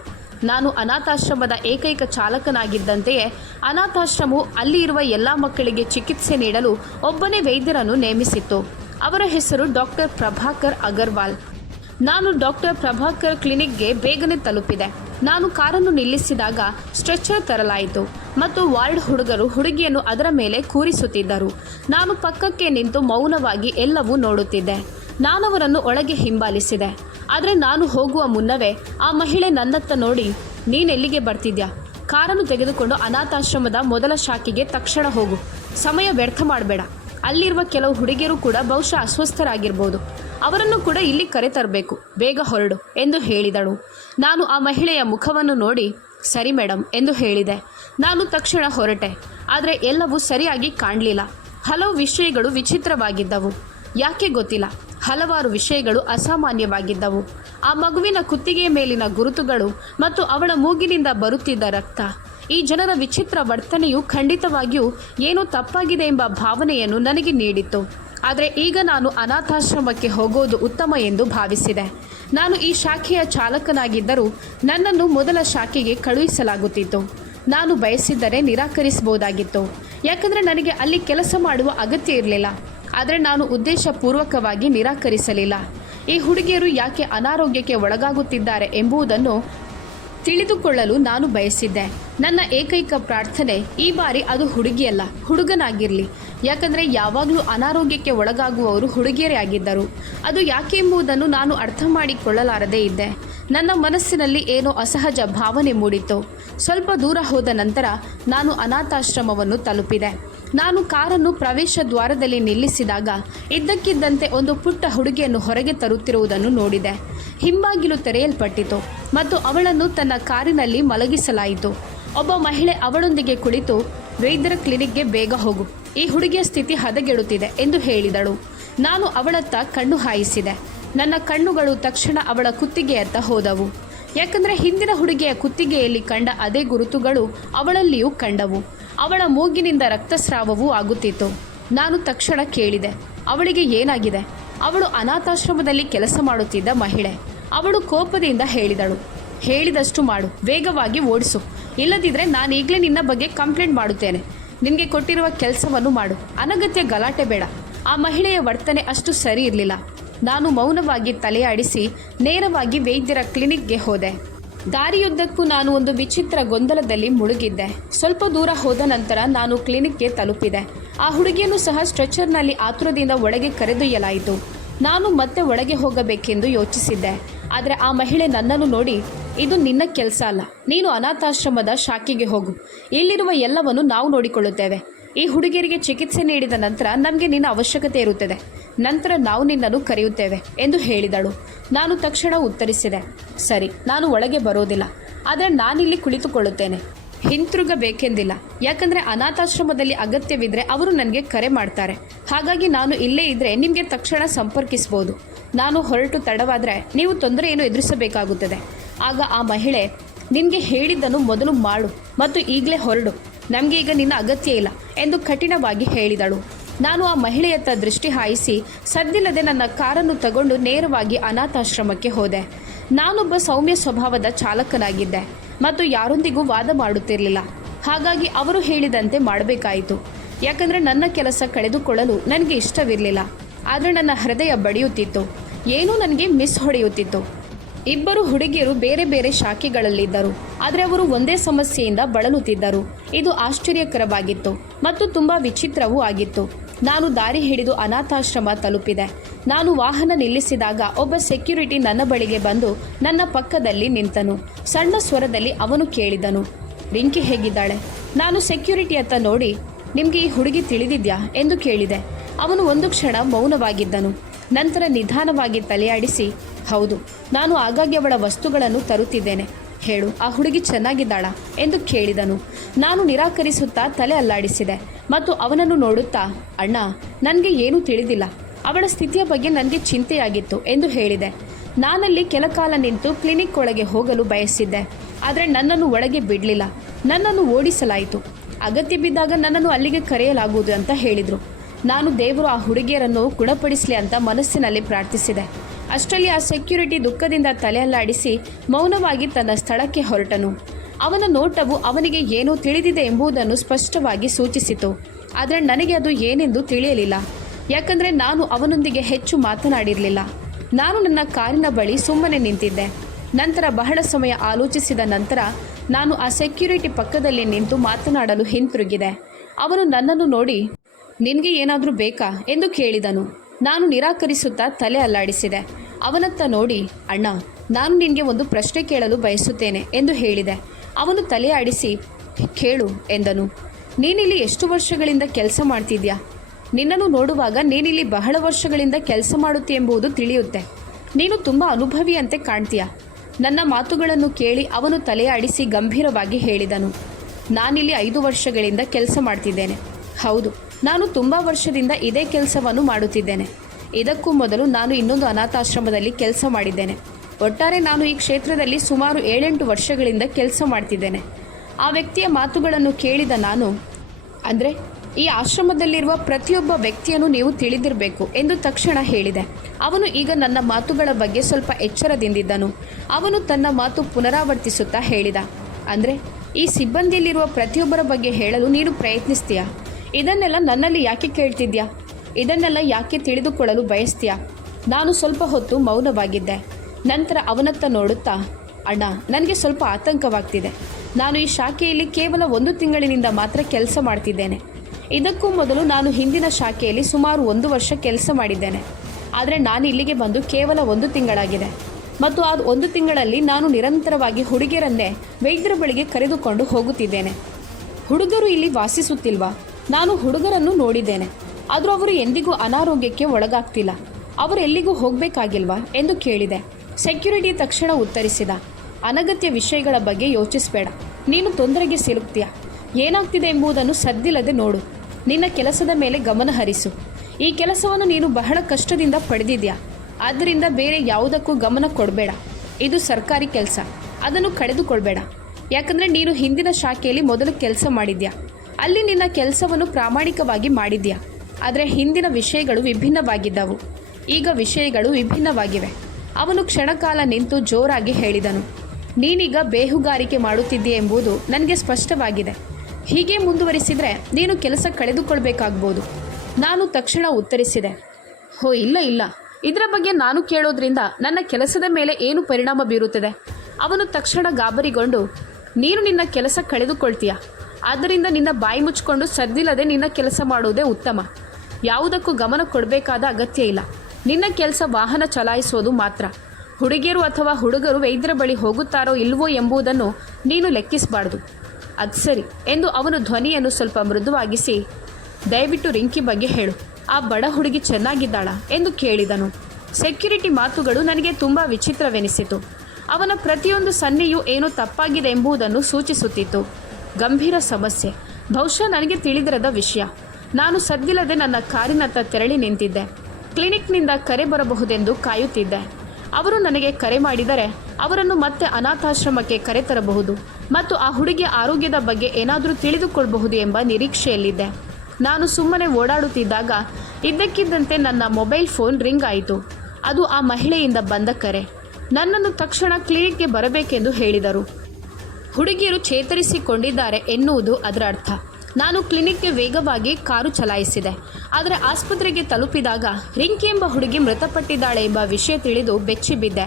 ನಾನು ಅನಾಥಾಶ್ರಮದ ಏಕೈಕ ಚಾಲಕನಾಗಿದ್ದಂತೆಯೇ ಅನಾಥಾಶ್ರಮವು ಅಲ್ಲಿ ಇರುವ ಎಲ್ಲ ಮಕ್ಕಳಿಗೆ ಚಿಕಿತ್ಸೆ ನೀಡಲು ಒಬ್ಬನೇ ವೈದ್ಯರನ್ನು ನೇಮಿಸಿತ್ತು. ಅವರ ಹೆಸರು ಡಾಕ್ಟರ್ ಪ್ರಭಾಕರ್ ಅಗರ್ವಾಲ್. ನಾನು ಡಾಕ್ಟರ್ ಪ್ರಭಾಕರ್ ಕ್ಲಿನಿಕ್ಗೆ ಬೇಗನೆ ತಲುಪಿದೆ. ನಾನು ಕಾರನ್ನು ನಿಲ್ಲಿಸಿದಾಗ ಸ್ಟ್ರೆಚರ್ ತರಲಾಯಿತು ಮತ್ತು ವಾರ್ಡ್ ಹುಡುಗರು ಹುಡುಗಿಯನ್ನು ಅದರ ಮೇಲೆ ಕೂರಿಸುತ್ತಿದ್ದರು. ನಾನು ಪಕ್ಕಕ್ಕೆ ನಿಂತು ಮೌನವಾಗಿ ಎಲ್ಲವೂ ನೋಡುತ್ತಿದ್ದೆ. ನಾನವರನ್ನು ಒಳಗೆ ಹಿಂಬಾಲಿಸಿದೆ. ಆದರೆ ನಾನು ಹೋಗುವ ಮುನ್ನವೇ ಆ ಮಹಿಳೆ ನನ್ನತ್ತ ನೋಡಿ, ನೀನೆಲ್ಲಿಗೆ ಬರ್ತಿದ್ಯಾ? ಕಾರನ್ನು ತೆಗೆದುಕೊಂಡು ಅನಾಥಾಶ್ರಮದ ಮೊದಲ ಶಾಖೆಗೆ ತಕ್ಷಣ ಹೋಗು. ಸಮಯ ವ್ಯರ್ಥ ಮಾಡಬೇಡ. ಅಲ್ಲಿರುವ ಕೆಲವು ಹುಡುಗಿಯರು ಕೂಡ ಬಹುಶಃ ಅಸ್ವಸ್ಥರಾಗಿರ್ಬೋದು. ಅವರನ್ನು ಕೂಡ ಇಲ್ಲಿ ಕರೆತರಬೇಕು. ಬೇಗ ಹೊರಡು ಎಂದು ಹೇಳಿದಳು. ನಾನು ಆ ಮಹಿಳೆಯ ಮುಖವನ್ನು ನೋಡಿ, ಸರಿ ಮೇಡಮ್ ಎಂದು ಹೇಳಿದೆ. ನಾನು ತಕ್ಷಣ ಹೊರಟೆ. ಆದರೆ ಎಲ್ಲವೂ ಸರಿಯಾಗಿ ಕಾಣಲಿಲ್ಲ. ಹಲವು ವಿಷಯಗಳು ವಿಚಿತ್ರವಾಗಿದ್ದವು. ಯಾಕೆ ಗೊತ್ತಿಲ್ಲ, ಹಲವಾರು ವಿಷಯಗಳು ಅಸಾಮಾನ್ಯವಾಗಿದ್ದವು. ಆ ಮಗುವಿನ ಕುತ್ತಿಗೆಯ ಮೇಲಿನ ಗುರುತುಗಳು ಮತ್ತು ಅವಳ ಮೂಗಿನಿಂದ ಬರುತ್ತಿದ್ದ ರಕ್ತ, ಈ ಜನರ ವಿಚಿತ್ರ ವರ್ತನೆಯು ಖಂಡಿತವಾಗಿಯೂ ಏನೋ ತಪ್ಪಾಗಿದೆ ಎಂಬ ಭಾವನೆಯನ್ನು ನನಗೆ ನೀಡಿತ್ತು. ಆದರೆ ಈಗ ನಾನು ಅನಾಥಾಶ್ರಮಕ್ಕೆ ಹೋಗೋದು ಉತ್ತಮ ಎಂದು ಭಾವಿಸಿದೆ. ನಾನು ಈ ಶಾಖೆಯ ಚಾಲಕನಾಗಿದ್ದರೂ ನನ್ನನ್ನು ಮೊದಲ ಶಾಖೆಗೆ ಕಳುಹಿಸಲಾಗುತ್ತಿತ್ತು. ನಾನು ಬಯಸಿದ್ದರೆ ನಿರಾಕರಿಸಬಹುದಾಗಿತ್ತು, ಯಾಕಂದರೆ ನನಗೆ ಅಲ್ಲಿ ಕೆಲಸ ಮಾಡುವ ಅಗತ್ಯ ಇರಲಿಲ್ಲ. ಆದರೆ ನಾನು ಉದ್ದೇಶಪೂರ್ವಕವಾಗಿ ನಿರಾಕರಿಸಲಿಲ್ಲ. ಈ ಹುಡುಗಿಯರು ಯಾಕೆ ಅನಾರೋಗ್ಯಕ್ಕೆ ಒಳಗಾಗುತ್ತಿದ್ದಾರೆ ಎಂಬುದನ್ನು ತಿಳಿದುಕೊಳ್ಳಲು ನಾನು ಬಯಸಿದ್ದೆ. ನನ್ನ ಏಕೈಕ ಪ್ರಾರ್ಥನೆ ಈ ಬಾರಿ ಅದು ಹುಡುಗಿಯಲ್ಲ, ಹುಡುಗನಾಗಿರಲಿ. ಯಾಕಂದರೆ ಯಾವಾಗಲೂ ಅನಾರೋಗ್ಯಕ್ಕೆ ಒಳಗಾಗುವವರು ಹುಡುಗಿಯರೇ ಆಗಿದ್ದರು. ಅದು ಯಾಕೆ ಎಂಬುದನ್ನು ನಾನು ಅರ್ಥ ಮಾಡಿಕೊಳ್ಳಲಾರದೇ ಇದ್ದೆ. ನನ್ನ ಮನಸ್ಸಿನಲ್ಲಿ ಏನೋ ಅಸಹಜ ಭಾವನೆ ಮೂಡಿತು. ಸ್ವಲ್ಪ ದೂರ ಹೋದ ನಂತರ ನಾನು ಅನಾಥಾಶ್ರಮವನ್ನು ತಲುಪಿದೆ. ನಾನು ಕಾರನ್ನು ಪ್ರವೇಶ ದ್ವಾರದಲ್ಲಿ ನಿಲ್ಲಿಸಿದಾಗ ಇದ್ದಕ್ಕಿದ್ದಂತೆ ಒಂದು ಪುಟ್ಟ ಹುಡುಗಿಯನ್ನು ಹೊರಗೆ ತರುತ್ತಿರುವುದನ್ನು ನೋಡಿದೆ. ಹಿಂಬಾಗಿಲು ತೆರೆಯಲ್ಪಟ್ಟಿತು ಮತ್ತು ಅವಳನ್ನು ತನ್ನ ಕಾರಿನಲ್ಲಿ ಮಲಗಿಸಲಾಯಿತು. ಒಬ್ಬ ಮಹಿಳೆ ಅವಳೊಂದಿಗೆ ಕುಳಿತು, ವೈದ್ಯರ ಕ್ಲಿನಿಕ್ಗೆ ಬೇಗ ಹೋಗು, ಈ ಹುಡುಗಿಯ ಸ್ಥಿತಿ ಹದಗೆಡುತ್ತಿದೆ ಎಂದು ಹೇಳಿದಳು. ನಾನು ಅವಳತ್ತ ಕಣ್ಣು ಹಾಯಿಸಿದೆ. ನನ್ನ ಕಣ್ಣುಗಳು ತಕ್ಷಣ ಅವಳ ಕುತ್ತಿಗೆಯತ್ತ ಹೋದವು. ಯಾಕಂದರೆ ಹಿಂದಿನ ಹುಡುಗಿಯ ಕುತ್ತಿಗೆಯಲ್ಲಿ ಕಂಡ ಅದೇ ಗುರುತುಗಳು ಅವಳಲ್ಲಿಯೂ ಕಂಡವು. ಅವಳ ಮೂಗಿನಿಂದ ರಕ್ತಸ್ರಾವವೂ ಆಗುತ್ತಿತ್ತು. ನಾನು ತಕ್ಷಣ ಕೇಳಿದೆ, ಅವಳಿಗೆ ಏನಾಗಿದೆ? ಅವಳು ಅನಾಥಾಶ್ರಮದಲ್ಲಿ ಕೆಲಸ ಮಾಡುತ್ತಿದ್ದ ಮಹಿಳೆ. ಅವಳು ಕೋಪದಿಂದ ಹೇಳಿದಳು, ಹೇಳಿದಷ್ಟು ಮಾಡು, ವೇಗವಾಗಿ ಓಡಿಸು, ಇಲ್ಲದಿದ್ದರೆ ನಾನೀಗಲೇ ನಿನ್ನ ಬಗ್ಗೆ ಕಂಪ್ಲೇಂಟ್ ಮಾಡುತ್ತೇನೆ. ನಿನಗೆ ಕೊಟ್ಟಿರುವ ಕೆಲಸವನ್ನು ಮಾಡು, ಅನಗತ್ಯ ಗಲಾಟೆ ಬೇಡ. ಆ ಮಹಿಳೆಯ ವರ್ತನೆ ಅಷ್ಟು ಸರಿ ಇರಲಿಲ್ಲ. ನಾನು ಮೌನವಾಗಿ ತಲೆಯಾಡಿಸಿ ನೇರವಾಗಿ ವೈದ್ಯರ ಕ್ಲಿನಿಕ್ಗೆ ಹೋದೆ. ದಾರಿಯುದ್ದಕ್ಕೂ ನಾನು ಒಂದು ವಿಚಿತ್ರ ಗೊಂದಲದಲ್ಲಿ ಮುಳುಗಿದ್ದೆ. ಸ್ವಲ್ಪ ದೂರ ಹೋದ ನಂತರ ನಾನು ಕ್ಲಿನಿಕ್ಗೆ ತಲುಪಿದೆ. ಆ ಹುಡುಗಿಯನ್ನು ಸಹ ಸ್ಟ್ರೆಚರ್ನಲ್ಲಿ ಆತುರದಿಂದ ಒಳಗೆ ಕರೆದೊಯ್ಯಲಾಯಿತು. ನಾನು ಮತ್ತೆ ಒಳಗೆ ಹೋಗಬೇಕೆಂದು ಯೋಚಿಸಿದ್ದೆ. ಆದರೆ ಆ ಮಹಿಳೆ ನನ್ನನ್ನು ನೋಡಿ, ಇದು ನಿನ್ನ ಕೆಲಸ ಅಲ್ಲ, ನೀನು ಅನಾಥಾಶ್ರಮದ ಶಾಖೆಗೆ ಹೋಗು, ಇಲ್ಲಿರುವ ಎಲ್ಲವನ್ನು ನಾವು ನೋಡಿಕೊಳ್ಳುತ್ತೇವೆ. ಈ ಹುಡುಗಿಯರಿಗೆ ಚಿಕಿತ್ಸೆ ನೀಡಿದ ನಂತರ ನಮಗೆ ನಿನ್ನ ಅವಶ್ಯಕತೆ ಇರುತ್ತದೆ, ನಂತರ ನಾವು ನಿನ್ನನ್ನು ಕರೆಯುತ್ತೇವೆ ಎಂದು ಹೇಳಿದಳು. ನಾನು ತಕ್ಷಣ ಉತ್ತರಿಸಿದೆ, ಸರಿ, ನಾನು ಒಳಗೆ ಬರೋದಿಲ್ಲ, ಆದರೆ ನಾನಿಲ್ಲಿ ಕುಳಿತುಕೊಳ್ಳುತ್ತೇನೆ. ಹಿಂತಿರುಗಬೇಕೆಂದಿಲ್ಲ, ಯಾಕಂದರೆ ಅನಾಥಾಶ್ರಮದಲ್ಲಿ ಅಗತ್ಯವಿದ್ದರೆ ಅವರು ನನಗೆ ಕರೆ ಮಾಡ್ತಾರೆ. ಹಾಗಾಗಿ ನಾನು ಇಲ್ಲೇ ಇದ್ದರೆ ನಿಮಗೆ ತಕ್ಷಣ ಸಂಪರ್ಕಿಸ್ಬೋದು. ನಾನು ಹೊರಟು ತಡವಾದರೆ ನೀವು ತೊಂದರೆಯನ್ನು ಎದುರಿಸಬೇಕಾಗುತ್ತದೆ. ಆಗ ಆ ಮಹಿಳೆ, ನಿನಗೆ ಹೇಳಿದ್ದನ್ನು ಮೊದಲು ಮಾಡು ಮತ್ತು ಈಗಲೇ ಹೊರಡು, ನಮಗೆ ಈಗ ನಿನ್ನ ಅಗತ್ಯ ಇಲ್ಲ ಎಂದು ಕಠಿಣವಾಗಿ ಹೇಳಿದಳು. ನಾನು ಆ ಮಹಿಳೆಯತ್ತ ದೃಷ್ಟಿ ಹಾಯಿಸಿ ಸದ್ದಿಲ್ಲದೆ ನನ್ನ ಕಾರನ್ನು ತಗೊಂಡು ನೇರವಾಗಿ ಅನಾಥಾಶ್ರಮಕ್ಕೆ ಹೋದೆ. ನಾನೊಬ್ಬ ಸೌಮ್ಯ ಸ್ವಭಾವದ ಚಾಲಕನಾಗಿದ್ದೆ ಮತ್ತು ಯಾರೊಂದಿಗೂ ವಾದ ಮಾಡುತ್ತಿರಲಿಲ್ಲ. ಹಾಗಾಗಿ ಅವರು ಹೇಳಿದಂತೆ ಮಾಡಬೇಕಾಯಿತು. ಯಾಕಂದರೆ ನನ್ನ ಕೆಲಸ ಕಳೆದುಕೊಳ್ಳಲು ನನಗೆ ಇಷ್ಟವಿರಲಿಲ್ಲ. ಆದರೆ ನನ್ನ ಹೃದಯ ಬಡಿಯುತ್ತಿತ್ತು, ಏನೂ ನನಗೆ ಮಿಸ್ ಹೊಡೆಯುತ್ತಿತ್ತು. ಇಬ್ಬರು ಹುಡುಗಿಯರು ಬೇರೆ ಬೇರೆ ಶಾಖೆಗಳಲ್ಲಿದ್ದರು, ಆದರೆ ಅವರು ಒಂದೇ ಸಮಸ್ಯೆಯಿಂದ ಬಳಲುತ್ತಿದ್ದರು. ಇದು ಆಶ್ಚರ್ಯಕರವಾಗಿತ್ತು ಮತ್ತು ತುಂಬ ವಿಚಿತ್ರವೂ ಆಗಿತ್ತು. ನಾನು ದಾರಿ ಹಿಡಿದು ಅನಾಥಾಶ್ರಮ ತಲುಪಿದೆ. ನಾನು ವಾಹನ ನಿಲ್ಲಿಸಿದಾಗ ಒಬ್ಬ ಸೆಕ್ಯೂರಿಟಿ ನನ್ನ ಬಳಿಗೆ ಬಂದು ನನ್ನ ಪಕ್ಕದಲ್ಲಿ ನಿಂತನು. ಸಣ್ಣ ಸ್ವರದಲ್ಲಿ ಅವನು ಕೇಳಿದನು, ರಿಂಕಿ ಹೇಗಿದ್ದಾಳೆ? ನಾನು ಸೆಕ್ಯೂರಿಟಿಯತ್ತ ನೋಡಿ, ನಿಮಗೆ ಈ ಹುಡುಗಿ ತಿಳಿದಿದ್ಯಾ ಎಂದು ಕೇಳಿದೆ. ಅವನು ಒಂದು ಕ್ಷಣ ಮೌನವಾಗಿದ್ದನು. ನಂತರ ನಿಧಾನವಾಗಿ ತಲೆಯಾಡಿಸಿ, ಹೌದು, ನಾನು ಆಗಾಗ್ಗೆ ಅವಳ ವಸ್ತುಗಳನ್ನು ತರುತ್ತಿದ್ದೇನೆ. ಹೇಳು, ಆ ಹುಡುಗಿ ಚೆನ್ನಾಗಿದ್ದಾಳಾ ಎಂದು ಕೇಳಿದನು. ನಾನು ನಿರಾಕರಿಸುತ್ತಾ ತಲೆ ಅಲ್ಲಾಡಿಸಿದೆ ಮತ್ತು ಅವನನ್ನು ನೋಡುತ್ತಾ, ಅಣ್ಣ, ನನಗೆ ಏನೂ ತಿಳಿದಿಲ್ಲ, ಅವಳ ಸ್ಥಿತಿಯ ಬಗ್ಗೆ ನನಗೆ ಚಿಂತೆಯಾಗಿತ್ತು ಎಂದು ಹೇಳಿದೆ. ನಾನಲ್ಲಿ ಕೆಲ ಕಾಲ ನಿಂತು ಕ್ಲಿನಿಕ್ ಒಳಗೆ ಹೋಗಲು ಬಯಸಿದ್ದೆ, ಆದರೆ ನನ್ನನ್ನು ಒಳಗೆ ಬಿಡಲಿಲ್ಲ. ನನ್ನನ್ನು ಓಡಿಸಲಾಯಿತು. ಅಗತ್ಯ ಬಿದ್ದಾಗ ನನ್ನನ್ನು ಅಲ್ಲಿಗೆ ಕರೆಯಲಾಗುವುದು ಅಂತ ಹೇಳಿದರು. ನಾನು ದೇವರು ಆ ಹುಡುಗಿಯರನ್ನು ಗುಣಪಡಿಸಲಿ ಅಂತ ಮನಸ್ಸಿನಲ್ಲಿ ಪ್ರಾರ್ಥಿಸಿದೆ. ಅಷ್ಟರಲ್ಲಿ ಆ ಸೆಕ್ಯೂರಿಟಿ ದುಃಖದಿಂದ ತಲೆಯಲ್ಲಾಡಿಸಿ ಮೌನವಾಗಿ ತನ್ನ ಸ್ಥಳಕ್ಕೆ ಹೊರಟನು. ಅವನ ನೋಟವು ಅವನಿಗೆ ಏನೋ ತಿಳಿದಿದೆ ಎಂಬುದನ್ನು ಸ್ಪಷ್ಟವಾಗಿ ಸೂಚಿಸಿತು. ಆದರೆ ನನಗೆ ಅದು ಏನೆಂದು ತಿಳಿಯಲಿಲ್ಲ, ಯಾಕಂದರೆ ನಾನು ಅವನೊಂದಿಗೆ ಹೆಚ್ಚು ಮಾತನಾಡಿರಲಿಲ್ಲ. ನಾನು ನನ್ನ ಕಾರಿನ ಬಳಿ ಸುಮ್ಮನೆ ನಿಂತಿದ್ದೆ. ನಂತರ ಬಹಳ ಸಮಯ ಆಲೋಚಿಸಿದ ನಂತರ ನಾನು ಆ ಸೆಕ್ಯೂರಿಟಿ ಪಕ್ಕದಲ್ಲಿ ನಿಂತು ಮಾತನಾಡಲು ಹಿಂತಿರುಗಿದೆ. ಅವನು ನನ್ನನ್ನು ನೋಡಿ, ನಿನಗೆ ಏನಾದರೂ ಬೇಕಾ ಎಂದು ಕೇಳಿದನು. ನಾನು ನಿರಾಕರಿಸುತ್ತಾ ತಲೆ ಅಲ್ಲಾಡಿಸಿದೆ. ಅವನತ್ತ ನೋಡಿ, ಅಣ್ಣ, ನಾನು ನಿನಗೆ ಒಂದು ಪ್ರಶ್ನೆ ಕೇಳಲು ಬಯಸುತ್ತೇನೆ ಎಂದು ಹೇಳಿದೆ. ಅವನು ತಲೆ ಆಡಿಸಿ, ಕೇಳು ಎಂದನು. ನೀನಿಲ್ಲಿ ಎಷ್ಟು ವರ್ಷಗಳಿಂದ ಕೆಲಸ ಮಾಡ್ತಿದ್ಯಾ? ನಿನ್ನನ್ನು ನೋಡುವಾಗ ನೀನಿಲ್ಲಿ ಬಹಳ ವರ್ಷಗಳಿಂದ ಕೆಲಸ ಮಾಡುತ್ತಿ ಎಂಬುದು ತಿಳಿಯುತ್ತೆ. ನೀನು ತುಂಬ ಅನುಭವಿಯಂತೆ ಕಾಣ್ತೀಯ. ನನ್ನ ಮಾತುಗಳನ್ನು ಕೇಳಿ ಅವನು ತಲೆಯಾಡಿಸಿ ಗಂಭೀರವಾಗಿ ಹೇಳಿದನು, ನಾನಿಲ್ಲಿ 5 ವರ್ಷಗಳಿಂದ ಕೆಲಸ ಮಾಡ್ತಿದ್ದೇನೆ. ಹೌದು, ನಾನು ತುಂಬ ವರ್ಷದಿಂದ ಇದೇ ಕೆಲಸವನ್ನು ಮಾಡುತ್ತಿದ್ದೇನೆ. ಇದಕ್ಕೂ ಮೊದಲು ನಾನು ಇನ್ನೊಂದು ಅನಾಥಾಶ್ರಮದಲ್ಲಿ ಕೆಲಸ ಮಾಡಿದ್ದೇನೆ. ಒಟ್ಟಾರೆ ನಾನು ಈ ಕ್ಷೇತ್ರದಲ್ಲಿ ಸುಮಾರು 7-8 ವರ್ಷಗಳಿಂದ ಕೆಲಸ ಮಾಡ್ತಿದ್ದೇನೆ. ಆ ವ್ಯಕ್ತಿಯ ಮಾತುಗಳನ್ನು ಕೇಳಿದ ನಾನು, ಅಂದರೆ ಈ ಆಶ್ರಮದಲ್ಲಿರುವ ಪ್ರತಿಯೊಬ್ಬ ವ್ಯಕ್ತಿಯನ್ನು ನೀವು ತಿಳಿದಿರಬೇಕು ಎಂದು ತಕ್ಷಣ ಹೇಳಿದೆ. ಅವನು ಈಗ ನನ್ನ ಮಾತುಗಳ ಬಗ್ಗೆ ಸ್ವಲ್ಪ ಎಚ್ಚರದಿಂದಿದ್ದನು. ಅವನು ತನ್ನ ಮಾತು ಪುನರಾವರ್ತಿಸುತ್ತಾ ಹೇಳಿದ, ಅಂದರೆ ಈ ಸಿಬ್ಬಂದಿಯಲ್ಲಿರುವ ಪ್ರತಿಯೊಬ್ಬರ ಬಗ್ಗೆ ಹೇಳಲು ನೀನು ಪ್ರಯತ್ನಿಸ್ತೀಯಾ? ಇದನ್ನೆಲ್ಲ ನನ್ನಲ್ಲಿ ಯಾಕೆ ಕೇಳ್ತಿದ್ಯಾ? ಇದನ್ನೆಲ್ಲ ಯಾಕೆ ತಿಳಿದುಕೊಳ್ಳಲು ಬಯಸ್ತೀಯಾ? ನಾನು ಸ್ವಲ್ಪ ಹೊತ್ತು ಮೌನವಾಗಿದ್ದೆ. ನಂತರ ಅವನತ್ತ ನೋಡುತ್ತಾ, ಅಣ್ಣ, ನನಗೆ ಸ್ವಲ್ಪ ಆತಂಕವಾಗ್ತಿದೆ. ನಾನು ಈ ಶಾಖೆಯಲ್ಲಿ ಕೇವಲ 1 ತಿಂಗಳಿನಿಂದ ಮಾತ್ರ ಕೆಲಸ ಮಾಡ್ತಿದ್ದೇನೆ. ಇದಕ್ಕೂ ಮೊದಲು ನಾನು ಹಿಂದಿನ ಶಾಖೆಯಲ್ಲಿ ಸುಮಾರು 1 ವರ್ಷ ಕೆಲಸ ಮಾಡಿದ್ದೇನೆ. ಆದರೆ ನಾನು ಇಲ್ಲಿಗೆ ಬಂದು ಕೇವಲ 1 ತಿಂಗಳಾಗಿದೆ ಮತ್ತು ಆ 1 ತಿಂಗಳಲ್ಲಿ ನಾನು ನಿರಂತರವಾಗಿ ಹುಡುಗಿಯರನ್ನೇ ವೈದ್ಯರ ಬಳಿಗೆ ಕರೆದುಕೊಂಡು ಹೋಗುತ್ತಿದ್ದೇನೆ. ಹುಡುಗರು ಇಲ್ಲಿ ವಾಸಿಸುತ್ತಿಲ್ವಾ? ನಾನು ಹುಡುಗರನ್ನು ನೋಡಿದ್ದೇನೆ, ಆದರೂ ಅವರು ಎಂದಿಗೂ ಅನಾರೋಗ್ಯಕ್ಕೆ ಒಳಗಾಗ್ತಿಲ್ಲ. ಅವರು ಎಲ್ಲಿಗೂ ಹೋಗಬೇಕಾಗಿಲ್ವಾ ಎಂದು ಕೇಳಿದೆ. ಸೆಕ್ಯೂರಿಟಿ ತಕ್ಷಣ ಉತ್ತರಿಸಿದ, ಅನಗತ್ಯ ವಿಷಯಗಳ ಬಗ್ಗೆ ಯೋಚಿಸಬೇಡ. ನೀನು ತೊಂದರೆಗೆ ಸಿಲುಕ್ತೀಯ. ಏನಾಗ್ತಿದೆ ಎಂಬುದನ್ನು ಸದ್ದಿಲ್ಲದೆ ನೋಡು. ನಿನ್ನ ಕೆಲಸದ ಮೇಲೆ ಗಮನ ಹರಿಸು. ಈ ಕೆಲಸವನ್ನು ನೀನು ಬಹಳ ಕಷ್ಟದಿಂದ ಪಡೆದಿದ್ಯಾ. ಆದ್ದರಿಂದ ಬೇರೆ ಯಾವುದಕ್ಕೂ ಗಮನ ಕೊಡಬೇಡ. ಇದು ಸರ್ಕಾರಿ ಕೆಲಸ, ಅದನ್ನು ಕಳೆದುಕೊಳ್ಬೇಡ. ಯಾಕಂದರೆ ನೀನು ಹಿಂದಿನ ಶಾಖೆಯಲ್ಲಿ ಮೊದಲು ಕೆಲಸ ಮಾಡಿದ್ಯಾ. ಅಲ್ಲಿ ನಿನ್ನ ಕೆಲಸವನ್ನು ಪ್ರಾಮಾಣಿಕವಾಗಿ ಮಾಡಿದ್ಯಾ. ಆದರೆ ಹಿಂದಿನ ವಿಷಯಗಳು ವಿಭಿನ್ನವಾಗಿದ್ದವು. ಈಗ ವಿಷಯಗಳು ವಿಭಿನ್ನವಾಗಿವೆ. ಅವನು ಕ್ಷಣಕಾಲ ನಿಂತು ಜೋರಾಗಿ ಹೇಳಿದನು, ನೀನೀಗ ಬೇಹುಗಾರಿಕೆ ಮಾಡುತ್ತಿದ್ದೀಯ ಎಂಬುದು ನನಗೆ ಸ್ಪಷ್ಟವಾಗಿದೆ. ಹೀಗೆ ಮುಂದುವರಿಸಿದರೆ ನೀನು ಕೆಲಸ ಕಳೆದುಕೊಳ್ಬೇಕಾಗ್ಬೋದು. ನಾನು ತಕ್ಷಣ ಉತ್ತರಿಸಿದೆ, ಹೋ ಇಲ್ಲ, ಇದರ ಬಗ್ಗೆ ನಾನು ಕೇಳೋದ್ರಿಂದ ನನ್ನ ಕೆಲಸದ ಮೇಲೆ ಏನು ಪರಿಣಾಮ ಬೀರುತ್ತದೆ? ಅವನು ತಕ್ಷಣ ಗಾಬರಿಗೊಂಡು, ನೀನು ನಿನ್ನ ಕೆಲಸ ಕಳೆದುಕೊಳ್ತೀಯ. ಆದ್ದರಿಂದ ನಿನ್ನ ಬಾಯಿ ಮುಚ್ಚಿಕೊಂಡು ಸದ್ದಿಲ್ಲದೆ ನಿನ್ನ ಕೆಲಸ ಮಾಡುವುದೇ ಉತ್ತಮ. ಯಾವುದಕ್ಕೂ ಗಮನ ಕೊಡಬೇಕಾದ ಅಗತ್ಯ ಇಲ್ಲ. ನಿನ್ನ ಕೆಲಸ ವಾಹನ ಚಲಾಯಿಸೋದು ಮಾತ್ರ. ಹುಡುಗಿಯರು ಅಥವಾ ಹುಡುಗರು ವೈದ್ಯರ ಬಳಿ ಹೋಗುತ್ತಾರೋ ಇಲ್ವೋ ಎಂಬುದನ್ನು ನೀನು ಲೆಕ್ಕಿಸಬಾರ್ದು. ಅದು ಸರಿ ಎಂದು ಅವನು ಧ್ವನಿಯನ್ನು ಸ್ವಲ್ಪ ಮೃದುವಾಗಿಸಿ, ದಯವಿಟ್ಟು ರಿಂಕಿ ಬಗ್ಗೆ ಹೇಳು. ಆ ಬಡ ಹುಡುಗಿ ಚೆನ್ನಾಗಿದ್ದಾಳ ಎಂದು ಕೇಳಿದನು. ಸೆಕ್ಯೂರಿಟಿ ಮಾತುಗಳು ನನಗೆ ತುಂಬ ವಿಚಿತ್ರವೆನಿಸಿತು. ಅವನ ಪ್ರತಿಯೊಂದು ಸನ್ನೆಯೂ ಏನೋ ತಪ್ಪಾಗಿದೆ ಎಂಬುದನ್ನು ಸೂಚಿಸುತ್ತಿತ್ತು. ಗಂಭೀರ ಸಮಸ್ಯೆ, ಬಹುಶಃ ನನಗೆ ತಿಳಿದಿರದ ವಿಷಯ. ನಾನು ಸದ್ದಿಲ್ಲದೆ ನನ್ನ ಕಾರಿನತ್ತ ತೆರಳಿ ನಿಂತಿದ್ದೆ. ಕ್ಲಿನಿಕ್ನಿಂದ ಕರೆ ಬರಬಹುದೆಂದು ಕಾಯುತ್ತಿದ್ದೆ. ಅವರು ನನಗೆ ಕರೆ ಮಾಡಿದರೆ ಅವರನ್ನು ಮತ್ತೆ ಅನಾಥಾಶ್ರಮಕ್ಕೆ ಕರೆತರಬಹುದು ಮತ್ತು ಆ ಹುಡುಗಿಯ ಆರೋಗ್ಯದ ಬಗ್ಗೆ ಏನಾದರೂ ತಿಳಿದುಕೊಳ್ಳಬಹುದು ಎಂಬ ನಿರೀಕ್ಷೆಯಲ್ಲಿದ್ದೆ. ನಾನು ಸುಮ್ಮನೆ ಓಡಾಡುತ್ತಿದ್ದಾಗ ಇದ್ದಕ್ಕಿದ್ದಂತೆ ನನ್ನ ಮೊಬೈಲ್ ಫೋನ್ ರಿಂಗ್ ಆಯಿತು. ಅದು ಆ ಮಹಿಳೆಯಿಂದ ಬಂದ ಕರೆ. ನನ್ನನ್ನು ತಕ್ಷಣ ಕ್ಲಿನಿಕ್ಗೆ ಬರಬೇಕೆಂದು ಹೇಳಿದರು. ಹುಡುಗಿಯರು ಚೇತರಿಸಿಕೊಂಡಿದ್ದಾರೆ ಎನ್ನುವುದು ಅದರ ಅರ್ಥ. ನಾನು ಕ್ಲಿನಿಕ್ಗೆ ವೇಗವಾಗಿ ಕಾರು ಚಲಾಯಿಸಿದೆ. ಆದರೆ ಆಸ್ಪತ್ರೆಗೆ ತಲುಪಿದಾಗ ರಿಂಕಿ ಎಂಬ ಹುಡುಗಿ ಮೃತಪಟ್ಟಿದ್ದಾಳೆ ಎಂಬ ವಿಷಯ ತಿಳಿದು ಬೆಚ್ಚಿಬಿದ್ದೆ.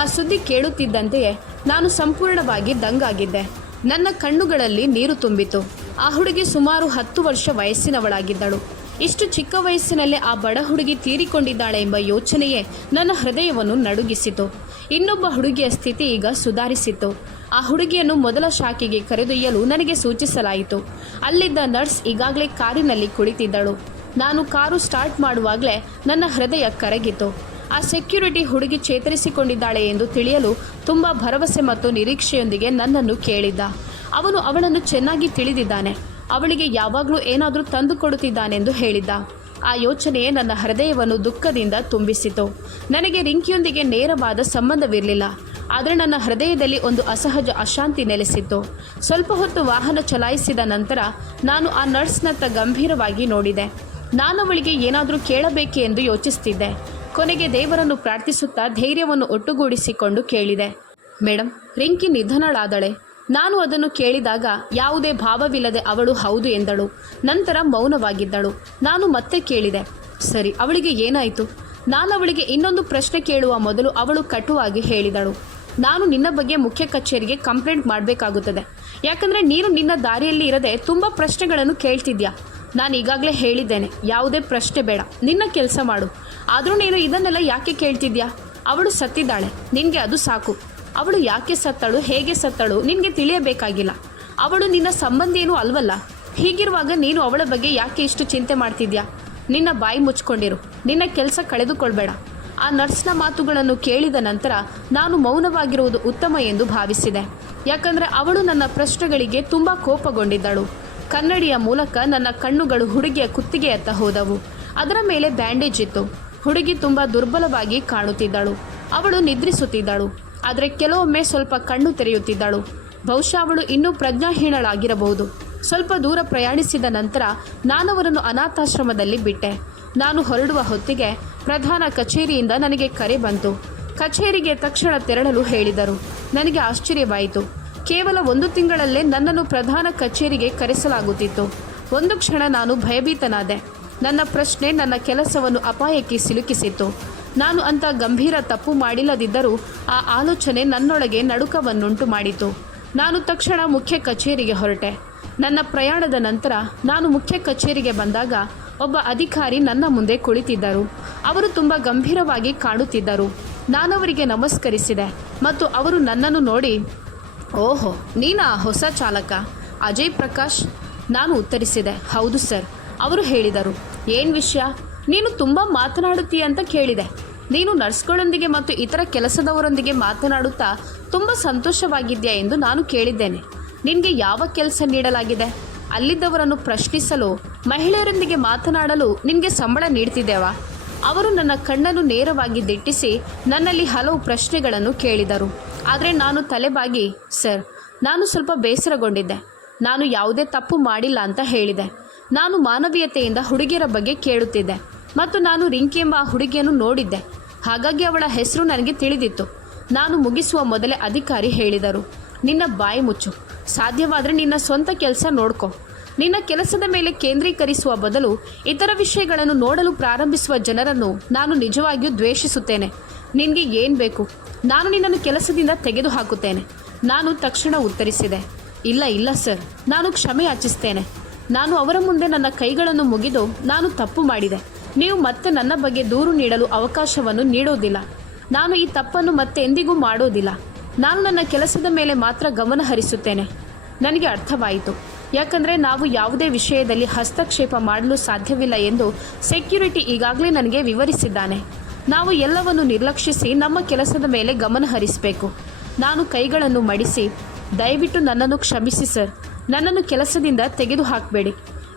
ಆ ಸುದ್ದಿ ಕೇಳುತ್ತಿದ್ದಂತೆಯೇ ನಾನು ಸಂಪೂರ್ಣವಾಗಿ ದಂಗಾಗಿದ್ದೆ. ನನ್ನ ಕಣ್ಣುಗಳಲ್ಲಿ ನೀರು ತುಂಬಿತು. ಆ ಹುಡುಗಿ ಸುಮಾರು 10 ವರ್ಷ ವಯಸ್ಸಿನವಳಾಗಿದ್ದಳು. ಇಷ್ಟು ಚಿಕ್ಕ ವಯಸ್ಸಿನಲ್ಲೇ ಆ ಬಡ ಹುಡುಗಿ ತೀರಿಕೊಂಡಿದ್ದಾಳೆ ಎಂಬ ಯೋಚನೆಯೇ ನನ್ನ ಹೃದಯವನ್ನು ನಡುಗಿಸಿತು. ಇನ್ನೊಬ್ಬ ಹುಡುಗಿಯ ಸ್ಥಿತಿ ಈಗ ಸುಧಾರಿಸಿತು. ಆ ಹುಡುಗಿಯನ್ನು ಮೊದಲ ಶಾಖೆಗೆ ಕರೆದೊಯ್ಯಲು ನನಗೆ ಸೂಚಿಸಲಾಯಿತು. ಅಲ್ಲಿದ್ದ ನರ್ಸ್ ಈಗಾಗಲೇ ಕಾರಿನಲ್ಲಿ ಕುಳಿತಿದ್ದಳು. ನಾನು ಕಾರು ಸ್ಟಾರ್ಟ್ ಮಾಡುವಾಗಲೇ ನನ್ನ ಹೃದಯ ಕರಗಿತು. ಆ ಸೆಕ್ಯೂರಿಟಿ ಹುಡುಗಿ ಚೇತರಿಸಿಕೊಂಡಿದ್ದಾಳೆ ಎಂದು ತಿಳಿಯಲು ತುಂಬ ಭರವಸೆ ಮತ್ತು ನಿರೀಕ್ಷೆಯೊಂದಿಗೆ ನನ್ನನ್ನು ಕೇಳಿದ್ದ. ಅವನು ಅವಳನ್ನು ಚೆನ್ನಾಗಿ ತಿಳಿದಿದ್ದಾನೆ. ಅವಳಿಗೆ ಯಾವಾಗಲೂ ಏನಾದರೂ ತಂದುಕೊಡುತ್ತಿದ್ದಾನೆಂದು ಹೇಳಿದ್ದ. ಆ ಯೋಚನೆಯೇ ನನ್ನ ಹೃದಯವನ್ನು ದುಃಖದಿಂದ ತುಂಬಿಸಿತು. ನನಗೆ ರಿಂಕಿಯೊಂದಿಗೆ ನೇರವಾದ ಸಂಬಂಧವಿರಲಿಲ್ಲ. ಆದರೆ ನನ್ನ ಹೃದಯದಲ್ಲಿ ಒಂದು ಅಸಹಜ ಅಶಾಂತಿ ನೆಲೆಸಿತ್ತು. ಸ್ವಲ್ಪ ಹೊತ್ತು ವಾಹನ ಚಲಾಯಿಸಿದ ನಂತರ ನಾನು ಆ ನರ್ಸ್ನತ್ತ ಗಂಭೀರವಾಗಿ ನೋಡಿದೆ. ನಾನು ಅವಳಿಗೆ ಏನಾದರೂ ಕೇಳಬೇಕೆ ಎಂದು ಯೋಚಿಸುತ್ತಿದ್ದೆ. ಕೊನೆಗೆ ದೇವರನ್ನು ಪ್ರಾರ್ಥಿಸುತ್ತಾ ಧೈರ್ಯವನ್ನು ಒಟ್ಟುಗೂಡಿಸಿಕೊಂಡು ಕೇಳಿದೆ, ಮೇಡಮ್, ರಿಂಕಿ ನಿಧನಳಾದಳೆ. ನಾನು ಅದನ್ನು ಕೇಳಿದಾಗ ಯಾವುದೇ ಭಾವವಿಲ್ಲದೆ ಅವಳು ಹೌದು ಎಂದಳು. ನಂತರ ಮೌನವಾಗಿದ್ದಳು. ನಾನು ಮತ್ತೆ ಕೇಳಿದೆ, ಸರಿ, ಅವಳಿಗೆ ಏನಾಯಿತು? ನಾನು ಅವಳಿಗೆ ಇನ್ನೊಂದು ಪ್ರಶ್ನೆ ಕೇಳುವ ಮೊದಲು ಅವಳು ಕಟುವಾಗಿ ಹೇಳಿದಳು, ನಾನು ನಿನ್ನ ಬಗ್ಗೆ ಮುಖ್ಯ ಕಚೇರಿಗೆ ಕಂಪ್ಲೇಂಟ್ ಮಾಡಬೇಕಾಗುತ್ತದೆ. ಯಾಕಂದರೆ ನೀನು ನಿನ್ನ ದಾರಿಯಲ್ಲಿ ಇರದೆ ತುಂಬ ಪ್ರಶ್ನೆಗಳನ್ನು ಕೇಳ್ತಿದ್ಯಾ. ನಾನು ಈಗಾಗಲೇ ಹೇಳಿದ್ದೇನೆ, ಯಾವುದೇ ಪ್ರಶ್ನೆ ಬೇಡ, ನಿನ್ನ ಕೆಲಸ ಮಾಡು. ಆದರೂ ನೀನು ಇದನ್ನೆಲ್ಲ ಯಾಕೆ ಕೇಳ್ತಿದ್ಯಾ? ಅವಳು ಸತ್ತಿದ್ದಾಳೆ, ನಿನಗೆ ಅದು ಸಾಕು. ಅವಳು ಯಾಕೆ ಸತ್ತಳು, ಹೇಗೆ ಸತ್ತಳು ನಿನಗೆ ತಿಳಿಯಬೇಕಾಗಿಲ್ಲ. ಅವಳು ನಿನ್ನ ಸಂಬಂಧಿಯೇನೂ ಅಲ್ವಲ್ಲ. ಹೀಗಿರುವಾಗ ನೀನು ಅವಳ ಬಗ್ಗೆ ಯಾಕೆ ಇಷ್ಟು ಚಿಂತೆ ಮಾಡ್ತಿದ್ಯಾ? ನಿನ್ನ ಬಾಯಿ ಮುಚ್ಕೊಂಡಿರು, ನಿನ್ನ ಕೆಲಸ ಕಳೆದುಕೊಳ್ಬೇಡ. ಆ ನರ್ಸ್ನ ಮಾತುಗಳನ್ನು ಕೇಳಿದ ನಂತರ ನಾನು ಮೌನವಾಗಿರುವುದು ಉತ್ತಮ ಎಂದು ಭಾವಿಸಿದೆ. ಯಾಕಂದರೆ ಅವಳು ನನ್ನ ಪ್ರಶ್ನೆಗಳಿಗೆ ತುಂಬ ಕೋಪಗೊಂಡಿದ್ದಳು. ಕನ್ನಡಿಯ ಮೂಲಕ ನನ್ನ ಕಣ್ಣುಗಳು ಹುಡುಗಿಯ ಕುತ್ತಿಗೆಯತ್ತ ಹೋದವು. ಅದರ ಮೇಲೆ ಬ್ಯಾಂಡೇಜ್ ಇತ್ತು. ಹುಡುಗಿ ತುಂಬ ದುರ್ಬಲವಾಗಿ ಕಾಣುತ್ತಿದ್ದಳು. ಅವಳು ನಿದ್ರಿಸುತ್ತಿದ್ದಳು. ಆದರೆ ಕೆಲವೊಮ್ಮೆ ಸ್ವಲ್ಪ ಕಣ್ಣು ತೆರೆಯುತ್ತಿದ್ದಳು. ಬಹುಶಃ ಅವಳು ಇನ್ನೂ ಪ್ರಜ್ಞಾಹೀನಳಾಗಿರಬಹುದು. ಸ್ವಲ್ಪ ದೂರ ಪ್ರಯಾಣಿಸಿದ ನಂತರ ನಾನು ಅವರನ್ನು ಅನಾಥಾಶ್ರಮದಲ್ಲಿ ಬಿಟ್ಟೆ. ನಾನು ಹೊರಡುವ ಹೊತ್ತಿಗೆ ಪ್ರಧಾನ ಕಚೇರಿಯಿಂದ ನನಗೆ ಕರೆ ಬಂತು. ಕಚೇರಿಗೆ ತಕ್ಷಣ ತೆರಳಲು ಹೇಳಿದರು. ನನಗೆ ಆಶ್ಚರ್ಯವಾಯಿತು. ಕೇವಲ 1 ತಿಂಗಳಲ್ಲೇ ನನ್ನನ್ನು ಪ್ರಧಾನ ಕಚೇರಿಗೆ ಕರೆಸಲಾಗುತ್ತಿತ್ತು. ಒಂದು ಕ್ಷಣ ನಾನು ಭಯಭೀತನಾದೆ. ನನ್ನ ಪ್ರಶ್ನೆ ನನ್ನ ಕೆಲಸವನ್ನು ಅಪಾಯಕ್ಕೆ ಸಿಲುಕಿಸಿತ್ತು. ನಾನು ಅಂಥ ಗಂಭೀರ ತಪ್ಪು ಮಾಡಿಲ್ಲದಿದ್ದರೂ ಆ ಆಲೋಚನೆ ನನ್ನೊಳಗೆ ನಡುಕವನ್ನುಂಟು ಮಾಡಿತು. ನಾನು ತಕ್ಷಣ ಮುಖ್ಯ ಕಚೇರಿಗೆ ಹೊರಟೆ. ನನ್ನ ಪ್ರಯಾಣದ ನಂತರ ನಾನು ಮುಖ್ಯ ಕಚೇರಿಗೆ ಬಂದಾಗ ಒಬ್ಬ ಅಧಿಕಾರಿ ನನ್ನ ಮುಂದೆ ಕುಳಿತಿದ್ದರು. ಅವರು ತುಂಬ ಗಂಭೀರವಾಗಿ ಕಾಣುತ್ತಿದ್ದರು. ನಾನವರಿಗೆ ನಮಸ್ಕರಿಸಿದೆ ಮತ್ತು ಅವರು ನನ್ನನ್ನು ನೋಡಿ, ಓಹೋ, ನೀನಾ ಹೊಸ ಚಾಲಕ ಅಜಯ್ ಪ್ರಕಾಶ್? ನಾನು ಉತ್ತರಿಸಿದೆ, ಹೌದು ಸರ್. ಅವರು ಹೇಳಿದರು, ಏನು ವಿಷಯ? ನೀನು ತುಂಬ ಮಾತನಾಡುತ್ತೀಯ ಅಂತ ಕೇಳಿದೆ. ನೀನು ನರ್ಸ್ಗಳೊಂದಿಗೆ ಮತ್ತು ಇತರ ಕೆಲಸದವರೊಂದಿಗೆ ಮಾತನಾಡುತ್ತಾ ತುಂಬ ಸಂತೋಷವಾಗಿದೆಯಾ ಎಂದು ನಾನು ಕೇಳಿದ್ದೇನೆ. ನಿನಗೆ ಯಾವ ಕೆಲಸ ನೀಡಲಾಗಿದೆ? ಅಲ್ಲಿದ್ದವರನ್ನು ಪ್ರಶ್ನಿಸಲು, ಮಹಿಳೆಯರೊಂದಿಗೆ ಮಾತನಾಡಲು ನಿನಗೆ ಸಂಬಳ ನೀಡ್ತಿದ್ದೇವಾ? ಅವರು ನನ್ನ ಕಣ್ಣನ್ನು ನೇರವಾಗಿ ದಿಟ್ಟಿಸಿ ನನ್ನಲ್ಲಿ ಹಲವು ಪ್ರಶ್ನೆಗಳನ್ನು ಕೇಳಿದರು. ಆದರೆ ನಾನು ತಲೆಬಾಗಿ, ಸರ್, ನಾನು ಸ್ವಲ್ಪ ಬೇಸರಗೊಂಡಿದ್ದೆ. ನಾನು ಯಾವುದೇ ತಪ್ಪು ಮಾಡಿಲ್ಲ ಅಂತ ಹೇಳಿದೆ. ನಾನು ಮಾನವೀಯತೆಯಿಂದ ಹುಡುಗಿಯರ ಬಗ್ಗೆ ಕೇಳುತ್ತಿದ್ದೆ ಮತ್ತು ನಾನು ರಿಂಕಿ ಎಂಬ ಆ ಹುಡುಗಿಯನ್ನು ನೋಡಿದ್ದೆ. ಹಾಗಾಗಿ ಅವಳ ಹೆಸರು ನನಗೆ ತಿಳಿದಿತ್ತು. ನಾನು ಮುಗಿಸುವ ಮೊದಲೇ ಅಧಿಕಾರಿ ಹೇಳಿದರು, ನಿನ್ನ ಬಾಯಿ ಮುಚ್ಚು. ಸಾಧ್ಯವಾದರೆ ನಿನ್ನ ಸ್ವಂತ ಕೆಲಸ ನೋಡ್ಕೊ. ನಿನ್ನ ಕೆಲಸದ ಮೇಲೆ ಕೇಂದ್ರೀಕರಿಸುವ ಬದಲು ಇತರ ವಿಷಯಗಳನ್ನು ನೋಡಲು ಪ್ರಾರಂಭಿಸುವ ಜನರನ್ನು ನಾನು ನಿಜವಾಗಿಯೂ ದ್ವೇಷಿಸುತ್ತೇನೆ. ನಿನಗೆ ಏನು ಬೇಕು? ನಾನು ನಿನ್ನನ್ನು ಕೆಲಸದಿಂದ ತೆಗೆದುಹಾಕುತ್ತೇನೆ. ನಾನು ತಕ್ಷಣ ಉತ್ತರಿಸಿದೆ, ಇಲ್ಲ ಸರ್, ನಾನು ಕ್ಷಮೆ ಯಾಚಿಸ್ತೇನೆ. ನಾನು ಅವರ ಮುಂದೆ ನನ್ನ ಕೈಗಳನ್ನು ಮುಗಿದು ನಾನು ತಪ್ಪು ಮಾಡಿದೆ. ನೀವು ಮತ್ತೆ ನನ್ನ ಬಗ್ಗೆ ದೂರು ನೀಡಲು ಅವಕಾಶವನ್ನು ನೀಡೋದಿಲ್ಲ. ನಾನು ಈ ತಪ್ಪನ್ನು ಮತ್ತೆ ಎಂದಿಗೂ ಮಾಡೋದಿಲ್ಲ. ನಾನು ನನ್ನ ಕೆಲಸದ ಮೇಲೆ ಮಾತ್ರ ಗಮನ ಹರಿಸುತ್ತೇನೆ. ನನಗೆ ಅರ್ಥವಾಯಿತು. ಯಾಕಂದರೆ ನಾವು ಯಾವುದೇ ವಿಷಯದಲ್ಲಿ ಹಸ್ತಕ್ಷೇಪ ಮಾಡಲು ಸಾಧ್ಯವಿಲ್ಲ ಎಂದು ಸೆಕ್ಯೂರಿಟಿ ಈಗಾಗಲೇ ನನಗೆ ವಿವರಿಸಿದ್ದಾನೆ. ನಾವು ಎಲ್ಲವನ್ನು ನಿರ್ಲಕ್ಷಿಸಿ ನಮ್ಮ ಕೆಲಸದ ಮೇಲೆ ಗಮನ ಹರಿಸಬೇಕು. ನಾನು ಕೈಗಳನ್ನು ಮಡಿಸಿ, ದಯವಿಟ್ಟು ನನ್ನನ್ನು ಕ್ಷಮಿಸಿ ಸರ್, ನನ್ನನ್ನು ಕೆಲಸದಿಂದ ತೆಗೆದು ಹಾಕಬೇಡಿ.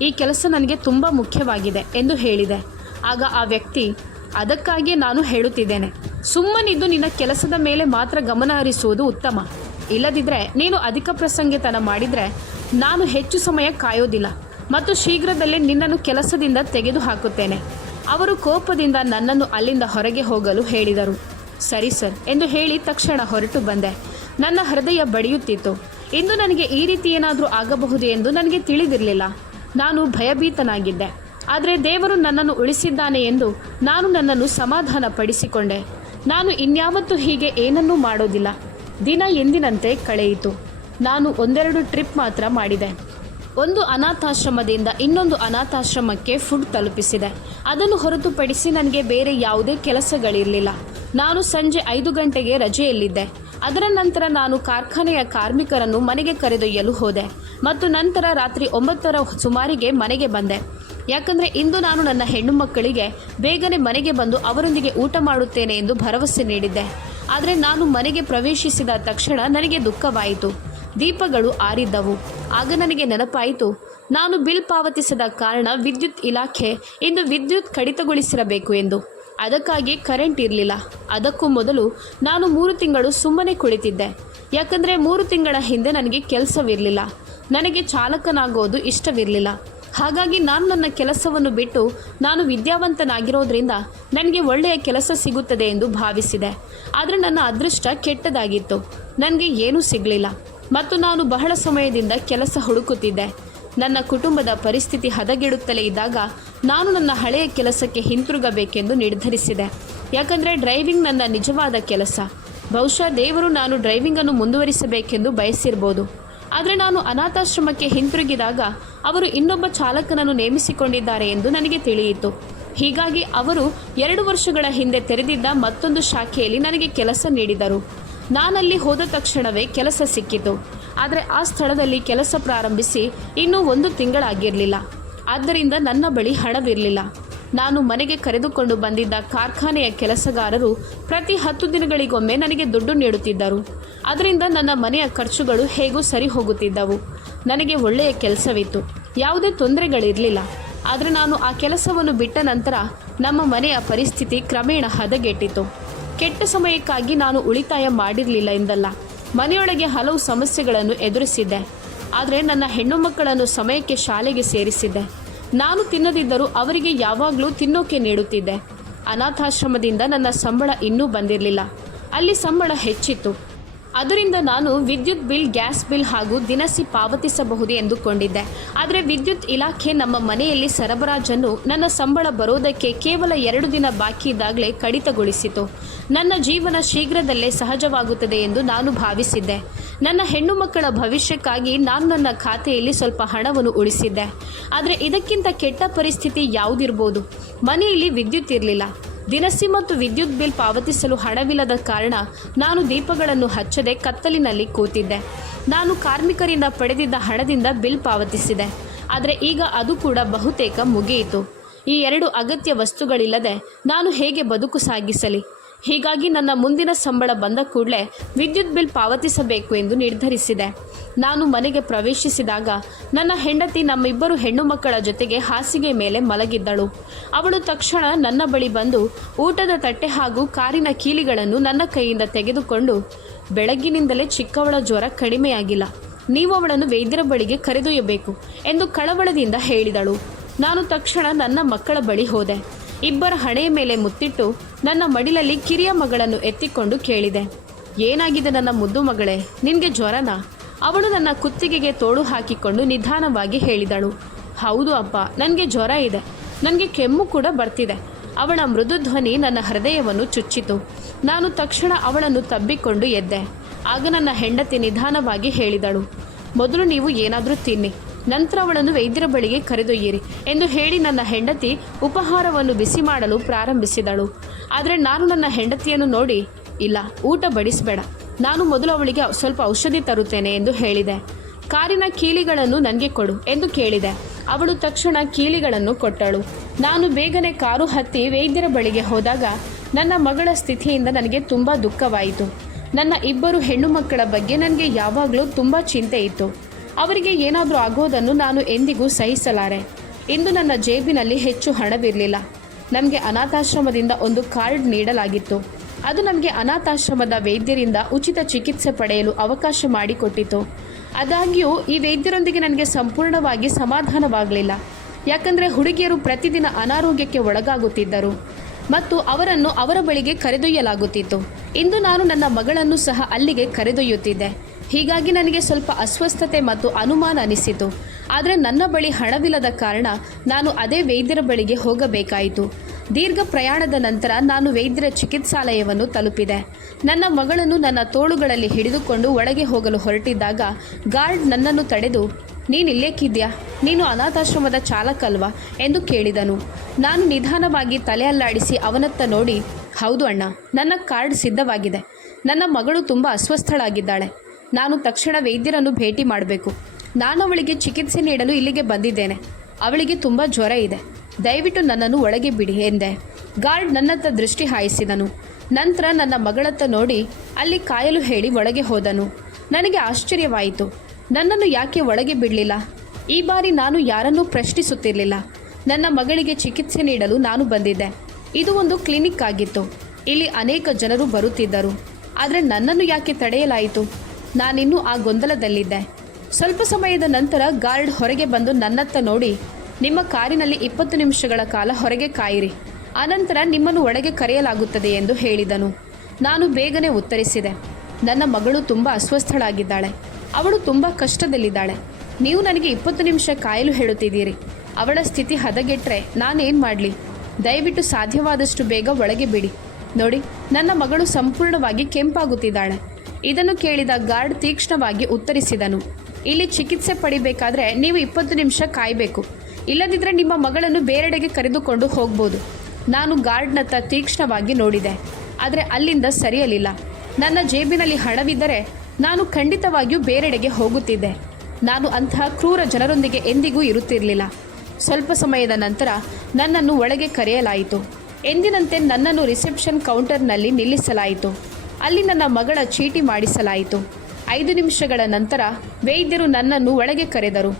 ಈ ಕೆಲಸ ನನಗೆ ತುಂಬ ಮುಖ್ಯವಾಗಿದೆ ಎಂದು ಹೇಳಿದೆ. ಆಗ ಆ ವ್ಯಕ್ತಿ, ಅದಕ್ಕಾಗಿಯೇ ನಾನು ಹೇಳುತ್ತಿದ್ದೇನೆ, ಸುಮ್ಮನಿದ್ದು ನಿನ್ನ ಕೆಲಸದ ಮೇಲೆ ಮಾತ್ರ ಗಮನ ಹರಿಸುವುದು ಉತ್ತಮ. ಇಲ್ಲದಿದ್ದರೆ ನೀನು ಅಧಿಕ ಪ್ರಸಂಗಿತನ ಮಾಡಿದರೆ ನಾನು ಹೆಚ್ಚು ಸಮಯ ಕಾಯೋದಿಲ್ಲ ಮತ್ತು ಶೀಘ್ರದಲ್ಲೇ ನಿನ್ನನ್ನು ಕೆಲಸದಿಂದ ತೆಗೆದು ಹಾಕುತ್ತೇನೆ. ಅವರು ಕೋಪದಿಂದ ನನ್ನನ್ನು ಅಲ್ಲಿಂದ ಹೊರಗೆ ಹೋಗಲು ಹೇಳಿದರು. ಸರಿ ಸರ್ ಎಂದು ಹೇಳಿ ತಕ್ಷಣ ಹೊರಟು ಬಂದೆ. ನನ್ನ ಹೃದಯ ಬಡಿಯುತ್ತಿತ್ತು. ಇಂದು ನನಗೆ ಈ ರೀತಿ ಏನಾದರೂ ಆಗಬಹುದು ಎಂದು ನನಗೆ ತಿಳಿದಿರಲಿಲ್ಲ. ನಾನು ಭಯಭೀತನಾಗಿದ್ದೆ. ಆದರೆ ದೇವರು ನನ್ನನ್ನು ಉಳಿಸಿದ್ದಾನೆ ಎಂದು ನಾನು ನನ್ನನ್ನು ಸಮಾಧಾನ ಪಡಿಸಿಕೊಂಡೆ. ನಾನು ಇನ್ಯಾವತ್ತೂ ಹೀಗೆ ಏನನ್ನೂ ಮಾಡೋದಿಲ್ಲ. ದಿನ ಎಂದಿನಂತೆ ಕಳೆಯಿತು. ನಾನು 1-2 ಟ್ರಿಪ್ ಮಾತ್ರ ಮಾಡಿದೆ. ಒಂದು ಅನಾಥಾಶ್ರಮದಿಂದ ಇನ್ನೊಂದು ಅನಾಥಾಶ್ರಮಕ್ಕೆ ಫುಡ್ ತಲುಪಿಸಿದೆ. ಅದನ್ನು ಹೊರತುಪಡಿಸಿ ನನಗೆ ಬೇರೆ ಯಾವುದೇ ಕೆಲಸಗಳಿರಲಿಲ್ಲ. ನಾನು ಸಂಜೆ 5 ಗಂಟೆಗೆ ರಜೆಯಲ್ಲಿದ್ದೆ. ಅದರ ನಂತರ ನಾನು ಕಾರ್ಖಾನೆಯ ಕಾರ್ಮಿಕರನ್ನು ಮನೆಗೆ ಕರೆದೊಯ್ಯಲು ಹೋದೆ ಮತ್ತು ನಂತರ ರಾತ್ರಿ 9ರ ಸುಮಾರಿಗೆ ಮನೆಗೆ ಬಂದೆ. ಯಾಕಂದರೆ ಇಂದು ನಾನು ನನ್ನ ಹೆಣ್ಣು ಮಕ್ಕಳಿಗೆ ಬೇಗನೆ ಮನೆಗೆ ಬಂದು ಅವರೊಂದಿಗೆ ಊಟ ಮಾಡುತ್ತೇನೆ ಎಂದು ಭರವಸೆ ನೀಡಿದ್ದೆ. ಆದರೆ ನಾನು ಮನೆಗೆ ಪ್ರವೇಶಿಸಿದ ತಕ್ಷಣ ನನಗೆ ದುಃಖವಾಯಿತು. ದೀಪಗಳು ಆರಿದ್ದವು. ಆಗ ನನಗೆ ನೆನಪಾಯಿತು, ನಾನು ಬಿಲ್ ಪಾವತಿಸದ ಕಾರಣ ವಿದ್ಯುತ್ ಇಲಾಖೆ ಇಂದು ವಿದ್ಯುತ್ ಕಡಿತಗೊಳಿಸಿರಬೇಕು ಎಂದು. ಅದಕ್ಕಾಗಿ ಕರೆಂಟ್ ಇರಲಿಲ್ಲ. ಅದಕ್ಕೂ ಮೊದಲು ನಾನು 3 ತಿಂಗಳು ಸುಮ್ಮನೆ ಕುಳಿತಿದ್ದೆ. ಯಾಕಂದರೆ 3 ತಿಂಗಳ ಹಿಂದೆ ನನಗೆ ಕೆಲಸವಿರಲಿಲ್ಲ. ನನಗೆ ಚಾಲಕನಾಗೋದು ಇಷ್ಟವಿರಲಿಲ್ಲ. ಹಾಗಾಗಿ ನಾನು ನನ್ನ ಕೆಲಸವನ್ನು ಬಿಟ್ಟು ನಾನು ವಿದ್ಯಾವಂತನಾಗಿರೋದ್ರಿಂದ ನನಗೆ ಒಳ್ಳೆಯ ಕೆಲಸ ಸಿಗುತ್ತದೆ ಎಂದು ಭಾವಿಸಿದೆ. ಆದರೆ ನನ್ನ ಅದೃಷ್ಟ ಕೆಟ್ಟದಾಗಿತ್ತು. ನನಗೆ ಏನೂ ಸಿಗಲಿಲ್ಲ ಮತ್ತು ನಾನು ಬಹಳ ಸಮಯದಿಂದ ಕೆಲಸ ಹುಡುಕುತ್ತಿದ್ದೆ. ನನ್ನ ಕುಟುಂಬದ ಪರಿಸ್ಥಿತಿ ಹದಗೆಡುತ್ತಲೇ ಇದ್ದಾಗ ನಾನು ನನ್ನ ಹಳೆಯ ಕೆಲಸಕ್ಕೆ ಹಿಂತಿರುಗಬೇಕೆಂದು ನಿರ್ಧರಿಸಿದೆ. ಯಾಕಂದರೆ ಡ್ರೈವಿಂಗ್ ನನ್ನ ನಿಜವಾದ ಕೆಲಸ. ಬಹುಶಃ ದೇವರು ನಾನು ಡ್ರೈವಿಂಗನ್ನು ಮುಂದುವರಿಸಬೇಕೆಂದು ಬಯಸಿರ್ಬೋದು. ಆದರೆ ನಾನು ಅನಾಥಾಶ್ರಮಕ್ಕೆ ಹಿಂತಿರುಗಿದಾಗ ಅವರು ಇನ್ನೊಬ್ಬ ಚಾಲಕನನ್ನು ನೇಮಿಸಿಕೊಂಡಿದ್ದಾರೆ ಎಂದು ನನಗೆ ತಿಳಿಯಿತು. ಹೀಗಾಗಿ ಅವರು 2 ವರ್ಷಗಳ ಹಿಂದೆ ತೆರೆದಿದ್ದ ಮತ್ತೊಂದು ಶಾಖೆಯಲ್ಲಿ ನನಗೆ ಕೆಲಸ ನೀಡಿದರು. ನಾನಲ್ಲಿ ಹೋದ ತಕ್ಷಣವೇ ಕೆಲಸ ಸಿಕ್ಕಿತು. ಆದರೆ ಆ ಸ್ಥಳದಲ್ಲಿ ಕೆಲಸ ಪ್ರಾರಂಭಿಸಿ ಇನ್ನೂ 1 ತಿಂಗಳಾಗಿರಲಿಲ್ಲ. ಆದ್ದರಿಂದ ನನ್ನ ಬಳಿ ಹಣವಿರಲಿಲ್ಲ. ನಾನು ಮನೆಗೆ ಕರೆದುಕೊಂಡು ಬಂದಿದ್ದ ಕಾರ್ಖಾನೆಯ ಕೆಲಸಗಾರರು ಪ್ರತಿ 10 ದಿನಗಳಿಗೊಮ್ಮೆ ನನಗೆ ದುಡ್ಡು ನೀಡುತ್ತಿದ್ದರು. ಅದರಿಂದ ನನ್ನ ಮನೆಯ ಖರ್ಚುಗಳು ಹೇಗೂ ಸರಿ ಹೋಗುತ್ತಿದ್ದವು. ನನಗೆ ಒಳ್ಳೆಯ ಕೆಲಸವಿತ್ತು. ಯಾವುದೇ ತೊಂದರೆಗಳಿರಲಿಲ್ಲ. ಆದರೆ ನಾನು ಆ ಕೆಲಸವನ್ನು ಬಿಟ್ಟ ನಂತರ ನಮ್ಮ ಮನೆಯ ಪರಿಸ್ಥಿತಿ ಕ್ರಮೇಣ ಹದಗೆಟ್ಟಿತು. ಕೆಟ್ಟ ಸಮಯಕ್ಕಾಗಿ ನಾನು ಉಳಿತಾಯ ಮಾಡಿರಲಿಲ್ಲ ಎಂದಲ್ಲ, ಮನೆಯೊಳಗೆ ಹಲವು ಸಮಸ್ಯೆಗಳನ್ನು ಎದುರಿಸಿದ್ದೆ. ಆದರೆ ನನ್ನ ಹೆಣ್ಣು ಮಕ್ಕಳನ್ನು ಸಮಯಕ್ಕೆ ಶಾಲೆಗೆ ಸೇರಿಸಿದ್ದೆ. ನಾನು ತಿನ್ನದಿದ್ದರೂ ಅವರಿಗೆ ಯಾವಾಗಲೂ ತಿನ್ನೋಕೆ ನೀಡುತ್ತಿದ್ದೆ. ಅನಾಥಾಶ್ರಮದಿಂದ ನನ್ನ ಸಂಬಳ ಇನ್ನೂ ಬಂದಿರಲಿಲ್ಲ. ಅಲ್ಲಿ ಸಂಬಳ ಹೆಚ್ಚಿತ್ತು. ಅದರಿಂದ ನಾನು ವಿದ್ಯುತ್ ಬಿಲ್, ಗ್ಯಾಸ್ ಬಿಲ್ ಹಾಗೂ ದಿನಸಿ ಪಾವತಿಸಬಹುದು ಎಂದುಕೊಂಡಿದ್ದೆ. ಆದರೆ ವಿದ್ಯುತ್ ಇಲಾಖೆ ನಮ್ಮ ಮನೆಯಲ್ಲಿ ಸರಬರಾಜನ್ನು ನನ್ನ ಸಂಬಳ ಬರೋದಕ್ಕೆ ಕೇವಲ 2 ದಿನ ಬಾಕಿ ಇದ್ದಾಗಲೇ ಕಡಿತಗೊಳಿಸಿತು. ನನ್ನ ಜೀವನ ಶೀಘ್ರದಲ್ಲೇ ಸಹಜವಾಗುತ್ತದೆ ಎಂದು ನಾನು ಭಾವಿಸಿದ್ದೆ. ನನ್ನ ಹೆಣ್ಣು ಮಕ್ಕಳ ಭವಿಷ್ಯಕ್ಕಾಗಿ ನಾನು ನನ್ನ ಖಾತೆಯಲ್ಲಿ ಸ್ವಲ್ಪ ಹಣವನ್ನು ಉಳಿಸಿದ್ದೆ. ಆದರೆ ಇದಕ್ಕಿಂತ ಕೆಟ್ಟ ಪರಿಸ್ಥಿತಿ ಯಾವುದಿರ್ಬೋದು? ಮನೆಯಲ್ಲಿ ವಿದ್ಯುತ್ ಇರಲಿಲ್ಲ. ದಿನಸಿ ಮತ್ತು ವಿದ್ಯುತ್ ಬಿಲ್ ಪಾವತಿಸಲು ಹಣವಿಲ್ಲದ ಕಾರಣ ನಾನು ದೀಪಗಳನ್ನು ಹಚ್ಚದೆ ಕತ್ತಲಿನಲ್ಲಿ ಕೂತಿದ್ದೆ. ನಾನು ಕಾರ್ಮಿಕರಿಂದ ಪಡೆದಿದ್ದ ಹಣದಿಂದ ಬಿಲ್ ಪಾವತಿಸಿದೆ. ಆದರೆ ಈಗ ಅದು ಕೂಡ ಬಹುತೇಕ ಮುಗಿಯಿತು. ಈ 2 ಅಗತ್ಯ ವಸ್ತುಗಳಿಲ್ಲದೆ ನಾನು ಹೇಗೆ ಬದುಕು ಸಾಗಿಸಲಿ? ಹೀಗಾಗಿ ನನ್ನ ಮುಂದಿನ ಸಂಬಳ ಬಂದ ಕೂಡಲೇ ವಿದ್ಯುತ್ ಬಿಲ್ ಪಾವತಿಸಬೇಕು ಎಂದು ನಿರ್ಧರಿಸಿದೆ. ನಾನು ಮನೆಗೆ ಪ್ರವೇಶಿಸಿದಾಗ ನನ್ನ ಹೆಂಡತಿ ನಮ್ಮಿಬ್ಬರು ಹೆಣ್ಣು ಮಕ್ಕಳ ಜೊತೆಗೆ ಹಾಸಿಗೆ ಮೇಲೆ ಮಲಗಿದ್ದಳು. ಅವಳು ತಕ್ಷಣ ನನ್ನ ಬಳಿ ಬಂದು ಊಟದ ತಟ್ಟೆ ಹಾಗೂ ಕಾರಿನ ಕೀಲಿಗಳನ್ನು ನನ್ನ ಕೈಯಿಂದ ತೆಗೆದುಕೊಂಡು, ಬೆಳಗ್ಗಿನಿಂದಲೇ ಚಿಕ್ಕವಳ ಜ್ವರ ಕಡಿಮೆಯಾಗಿಲ್ಲ, ನೀವು ಅವಳನ್ನು ವೈದ್ಯರ ಬಳಿಗೆ ಕರೆದೊಯ್ಯಬೇಕು ಎಂದು ಕಳವಳದಿಂದ ಹೇಳಿದಳು. ನಾನು ತಕ್ಷಣ ನನ್ನ ಮಕ್ಕಳ ಬಳಿ ಹೋದೆ. ಇಬ್ಬರ ಹಣೆಯ ಮೇಲೆ ಮುತ್ತಿಟ್ಟು ನನ್ನ ಮಡಿಲಲ್ಲಿ ಕಿರಿಯ ಮಗಳನ್ನು ಎತ್ತಿಕೊಂಡು ಕೇಳಿದೆ, ಏನಾಗಿದೆ ನನ್ನ ಮುದ್ದು ಮಗಳೇ, ನಿನಗೆ ಜ್ವರನಾ? ಅವಳು ನನ್ನ ಕುತ್ತಿಗೆಗೆ ತೋಳು ಹಾಕಿಕೊಂಡು ನಿಧಾನವಾಗಿ ಹೇಳಿದಳು, ಹೌದು ಅಪ್ಪ, ನನಗೆ ಜ್ವರ ಇದೆ, ನನಗೆ ಕೆಮ್ಮು ಕೂಡ ಬರ್ತಿದೆ. ಅವಳ ಮೃದು ಧ್ವನಿ ನನ್ನ ಹೃದಯವನ್ನು ಚುಚ್ಚಿತು. ನಾನು ತಕ್ಷಣ ಅವಳನ್ನು ತಬ್ಬಿಕೊಂಡು ಎದ್ದೆ. ಆಗ ನನ್ನ ಹೆಂಡತಿ ನಿಧಾನವಾಗಿ ಹೇಳಿದಳು, ಮೊದಲು ನೀವು ಏನಾದರೂ ತಿನ್ನಿ, ನಂತರ ಅವಳನ್ನು ವೈದ್ಯರ ಬಳಿಗೆ ಕರೆದೊಯ್ಯಿರಿ ಎಂದು ಹೇಳಿ ನನ್ನ ಹೆಂಡತಿ ಉಪಹಾರವನ್ನು ಬಿಸಿ ಮಾಡಲು ಪ್ರಾರಂಭಿಸಿದಳು. ಆದರೆ ನಾನು ನನ್ನ ಹೆಂಡತಿಯನ್ನು ನೋಡಿ, ಇಲ್ಲ, ಊಟ ಬಡಿಸಬೇಡ, ನಾನು ಮೊದಲು ಅವಳಿಗೆ ಸ್ವಲ್ಪ ಔಷಧಿ ತರುತ್ತೇನೆ ಎಂದು ಹೇಳಿದೆ. ಕಾರಿನ ಕೀಲಿಗಳನ್ನು ನನಗೆ ಕೊಡು ಎಂದು ಕೇಳಿದೆ. ಅವಳು ತಕ್ಷಣ ಕೀಲಿಗಳನ್ನು ಕೊಟ್ಟಳು. ನಾನು ಬೇಗನೆ ಕಾರು ಹತ್ತಿ ವೈದ್ಯರ ಬಳಿಗೆ ಹೋದಾಗ ನನ್ನ ಮಗಳ ಸ್ಥಿತಿಯಿಂದ ನನಗೆ ತುಂಬ ದುಃಖವಾಯಿತು. ನನ್ನ ಇಬ್ಬರು ಹೆಣ್ಣು ಮಕ್ಕಳ ಬಗ್ಗೆ ನನಗೆ ಯಾವಾಗಲೂ ತುಂಬ ಚಿಂತೆ ಇತ್ತು. ಅವರಿಗೆ ಏನಾದರೂ ಆಗೋದನ್ನು ನಾನು ಎಂದಿಗೂ ಸಹಿಸಲಾರೆ. ಇಂದು ನನ್ನ ಜೇಬಿನಲ್ಲಿ ಹೆಚ್ಚು ಹಣವಿರಲಿಲ್ಲ. ನಮಗೆ ಅನಾಥಾಶ್ರಮದಿಂದ ಒಂದು ಕಾರ್ಡ್ ನೀಡಲಾಗಿತ್ತು. ಅದು ನಮಗೆ ಅನಾಥಾಶ್ರಮದ ವೈದ್ಯರಿಂದ ಉಚಿತ ಚಿಕಿತ್ಸೆ ಪಡೆಯಲು ಅವಕಾಶ ಮಾಡಿಕೊಟ್ಟಿತು. ಆದಾಗ್ಯೂ ಈ ವೈದ್ಯರೊಂದಿಗೆ ನನಗೆ ಸಂಪೂರ್ಣವಾಗಿ ಸಮಾಧಾನವಾಗಲಿಲ್ಲ. ಯಾಕಂದರೆ ಹುಡುಗಿಯರು ಪ್ರತಿದಿನ ಅನಾರೋಗ್ಯಕ್ಕೆ ಒಳಗಾಗುತ್ತಿದ್ದರು ಮತ್ತು ಅವರನ್ನು ಅವರ ಬಳಿಗೆ ಕರೆದೊಯ್ಯಲಾಗುತ್ತಿತ್ತು. ಇಂದು ನಾನು ನನ್ನ ಮಗಳನ್ನು ಸಹ ಅಲ್ಲಿಗೆ ಕರೆದೊಯ್ಯುತ್ತಿದ್ದೆ. ಹೀಗಾಗಿ ನನಗೆ ಸ್ವಲ್ಪ ಅಸ್ವಸ್ಥತೆ ಮತ್ತು ಅನುಮಾನ ಅನಿಸಿತು. ಆದರೆ ನನ್ನ ಬಳಿ ಹಣವಿಲ್ಲದ ಕಾರಣ ನಾನು ಅದೇ ವೈದ್ಯರ ಬಳಿಗೆ ಹೋಗಬೇಕಾಯಿತು. ದೀರ್ಘ ಪ್ರಯಾಣದ ನಂತರ ನಾನು ವೈದ್ಯರ ಚಿಕಿತ್ಸಾಲಯವನ್ನು ತಲುಪಿದೆ. ನನ್ನ ಮಗಳನ್ನು ನನ್ನ ತೋಳುಗಳಲ್ಲಿ ಹಿಡಿದುಕೊಂಡು ಒಳಗೆ ಹೋಗಲು ಹೊರಟಿದ್ದಾಗ ಗಾರ್ಡ್ ನನ್ನನ್ನು ತಡೆದು, ನೀನು ಇಲ್ಲೇಕಿದ್ಯಾ? ನೀನು ಅನಾಥಾಶ್ರಮದ ಚಾಲಕ ಅಲ್ವಾ ಎಂದು ಕೇಳಿದನು. ನಾನು ನಿಧಾನವಾಗಿ ತಲೆ ಅಲ್ಲಾಡಿಸಿ ಅವನತ್ತ ನೋಡಿ, ಹೌದು ಅಣ್ಣ, ನನ್ನ ಕಾರ್ಡ್ ಸಿದ್ಧವಾಗಿದೆ. ನನ್ನ ಮಗಳು ತುಂಬ ಅಸ್ವಸ್ಥಳಾಗಿದ್ದಾಳೆ. ನಾನು ತಕ್ಷಣ ವೈದ್ಯರನ್ನು ಭೇಟಿ ಮಾಡಬೇಕು. ನಾನು ಅವಳಿಗೆ ಚಿಕಿತ್ಸೆ ನೀಡಲು ಇಲ್ಲಿಗೆ ಬಂದಿದ್ದೇನೆ. ಅವಳಿಗೆ ತುಂಬ ಜ್ವರ ಇದೆ. ದಯವಿಟ್ಟು ನನ್ನನ್ನು ಒಳಗೆ ಬಿಡಿ ಎಂದೆ. ಗಾರ್ಡ್ ನನ್ನತ್ತ ದೃಷ್ಟಿ ಹಾಯಿಸಿದನು. ನಂತರ ನನ್ನ ಮಗಳತ್ತ ನೋಡಿ ಅಲ್ಲಿ ಕಾಯಲು ಹೇಳಿ ಒಳಗೆ ಹೋದನು. ನನಗೆ ಆಶ್ಚರ್ಯವಾಯಿತು. ನನ್ನನ್ನು ಯಾಕೆ ಒಳಗೆ ಬಿಡಲಿಲ್ಲ? ಈ ಬಾರಿ ನಾನು ಯಾರನ್ನೂ ಪ್ರಶ್ನಿಸುತ್ತಿರಲಿಲ್ಲ. ನನ್ನ ಮಗಳಿಗೆ ಚಿಕಿತ್ಸೆ ನೀಡಲು ನಾನು ಬಂದಿದ್ದೆ. ಇದು ಒಂದು ಕ್ಲಿನಿಕ್ ಆಗಿತ್ತು. ಇಲ್ಲಿ ಅನೇಕ ಜನರು ಬರುತ್ತಿದ್ದರು. ಆದರೆ ನನ್ನನ್ನು ಯಾಕೆ ತಡೆಯಲಾಯಿತು? ನಾನಿನ್ನೂ ಆ ಗೊಂದಲದಲ್ಲಿದ್ದೆ. ಸ್ವಲ್ಪ ಸಮಯದ ನಂತರ ಗಾರ್ಡ್ ಹೊರಗೆ ಬಂದು ನನ್ನತ್ತ ನೋಡಿ, ನಿಮ್ಮ ಕಾರಿನಲ್ಲಿ 20 ನಿಮಿಷಗಳ ಕಾಲ ಹೊರಗೆ ಕಾಯಿರಿ, ಆನಂತರ ನಿಮ್ಮನ್ನು ಒಳಗೆ ಕರೆಯಲಾಗುತ್ತದೆ ಎಂದು ಹೇಳಿದನು. ನಾನು ಬೇಗನೆ ಉತ್ತರಿಸಿದೆ, ನನ್ನ ಮಗಳು ತುಂಬ ಅಸ್ವಸ್ಥಳಾಗಿದ್ದಾಳೆ. ಅವಳು ತುಂಬ ಕಷ್ಟದಲ್ಲಿದ್ದಾಳೆ. ನೀವು ನನಗೆ 20 ನಿಮಿಷ ಕಾಯಲು ಹೇಳುತ್ತಿದ್ದೀರಿ. ಅವಳ ಸ್ಥಿತಿ ಹದಗೆಟ್ಟರೆ ನಾನೇನು ಮಾಡಲಿ? ದಯವಿಟ್ಟು ಸಾಧ್ಯವಾದಷ್ಟು ಬೇಗ ಒಳಗೆ ಬಿಡಿ. ನೋಡಿ, ನನ್ನ ಮಗಳು ಸಂಪೂರ್ಣವಾಗಿ ಕೆಂಪಾಗುತ್ತಿದ್ದಾಳೆ. ಇದನ್ನು ಕೇಳಿದ ಗಾರ್ಡ್ ತೀಕ್ಷ್ಣವಾಗಿ ಉತ್ತರಿಸಿದನು, ಇಲ್ಲಿ ಚಿಕಿತ್ಸೆ ಪಡಿಬೇಕಾದ್ರೆ ನೀವು 20 ನಿಮಿಷ ಕಾಯಬೇಕು. ಇಲ್ಲದಿದ್ದರೆ ನಿಮ್ಮ ಮಗಳನ್ನು ಬೇರೆಡೆಗೆ ಕರೆದುಕೊಂಡು ಹೋಗ್ಬೋದು. ನಾನು ಗಾರ್ಡ್ನತ್ತ ತೀಕ್ಷ್ಣವಾಗಿ ನೋಡಿದೆ. ಆದರೆ ಅಲ್ಲಿಂದ ಸರಿಯಲಿಲ್ಲ. ನನ್ನ ಜೇಬಿನಲ್ಲಿ ಹಣವಿದ್ದರೆ ನಾನು ಖಂಡಿತವಾಗಿಯೂ ಬೇರೆಡೆಗೆ ಹೋಗುತ್ತಿದ್ದೆ. ನಾನು ಅಂತಹ ಕ್ರೂರ ಜನರೊಂದಿಗೆ ಎಂದಿಗೂ ಇರುತ್ತಿರಲಿಲ್ಲ. ಸ್ವಲ್ಪ ಸಮಯದ ನಂತರ ನನ್ನನ್ನು ಒಳಗೆ ಕರೆಯಲಾಯಿತು. ಎಂದಿನಂತೆ ನನ್ನನ್ನು ರಿಸೆಪ್ಷನ್ ಕೌಂಟರ್ನಲ್ಲಿ ನಿಲ್ಲಿಸಲಾಯಿತು. ಅಲ್ಲಿ ನನ್ನ ಮಗಳ ಚೀಟಿ ಮಾಡಿಸಲಾಯಿತು. 5 ನಿಮಿಷಗಳ ನಂತರ ವೈದ್ಯರು ನನ್ನನ್ನು ಒಳಗೆ ಕರೆದರು.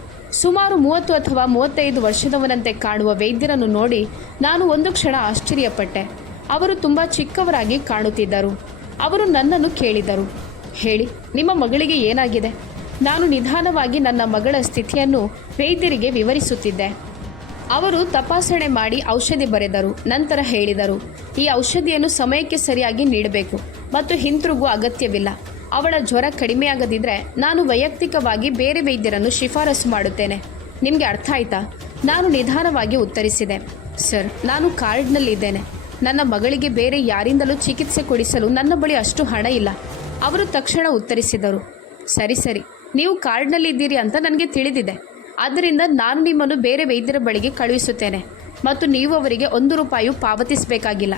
ಸುಮಾರು 30 ಅಥವಾ 35 ವರ್ಷದವನಂತೆ ಕಾಣುವ ವೈದ್ಯರನ್ನು ನೋಡಿ ನಾನು ಒಂದು ಕ್ಷಣ ಆಶ್ಚರ್ಯಪಟ್ಟೆ. ಅವರು ತುಂಬ ಚಿಕ್ಕವರಾಗಿ ಕಾಣುತ್ತಿದ್ದರು. ಅವರು ನನ್ನನ್ನು ಕೇಳಿದರು, ಹೇಳಿ, ನಿಮ್ಮ ಮಗಳಿಗೆ ಏನಾಗಿದೆ? ನಾನು ನಿಧಾನವಾಗಿ ನನ್ನ ಮಗಳ ಸ್ಥಿತಿಯನ್ನು ವೈದ್ಯರಿಗೆ ವಿವರಿಸುತ್ತಿದ್ದೆ. ಅವರು ತಪಾಸಣೆ ಮಾಡಿ ಔಷಧಿ ಬರೆದರು. ನಂತರ ಹೇಳಿದರು, ಈ ಔಷಧಿಯನ್ನು ಸಮಯಕ್ಕೆ ಸರಿಯಾಗಿ ನೀಡಬೇಕು ಮತ್ತು ಹಿಂತಿರುಗುವ ಅಗತ್ಯವಿಲ್ಲ. ಅವಳ ಜ್ವರ ಕಡಿಮೆಯಾಗದಿದ್ದರೆ ನಾನು ವೈಯಕ್ತಿಕವಾಗಿ ಬೇರೆ ವೈದ್ಯರನ್ನು ಶಿಫಾರಸು ಮಾಡುತ್ತೇನೆ. ನಿಮಗೆ ಅರ್ಥ ಆಯ್ತಾ? ನಾನು ನಿಧಾನವಾಗಿ ಉತ್ತರಿಸಿದೆ, ಸರ್, ನಾನು ಕಾರ್ಡ್ನಲ್ಲಿದ್ದೇನೆ. ನನ್ನ ಮಗಳಿಗೆ ಬೇರೆ ಯಾರಿಂದಲೂ ಚಿಕಿತ್ಸೆ ಕೊಡಿಸಲು ನನ್ನ ಬಳಿ ಅಷ್ಟು ಹಣ ಇಲ್ಲ. ಅವರು ತಕ್ಷಣ ಉತ್ತರಿಸಿದರು, ಸರಿ ಸರಿ, ನೀವು ಕಾರ್ಡ್ನಲ್ಲಿದ್ದೀರಿ ಅಂತ ನನಗೆ ತಿಳಿದಿದೆ. ಆದ್ದರಿಂದ ನಾನು ನಿಮ್ಮನ್ನು ಬೇರೆ ವೈದ್ಯರ ಬಳಿಗೆ ಕಳುಹಿಸುತ್ತೇನೆ ಮತ್ತು ನೀವು ಅವರಿಗೆ 1 ರೂಪಾಯಿ ಪಾವತಿಸಬೇಕಾಗಿಲ್ಲ.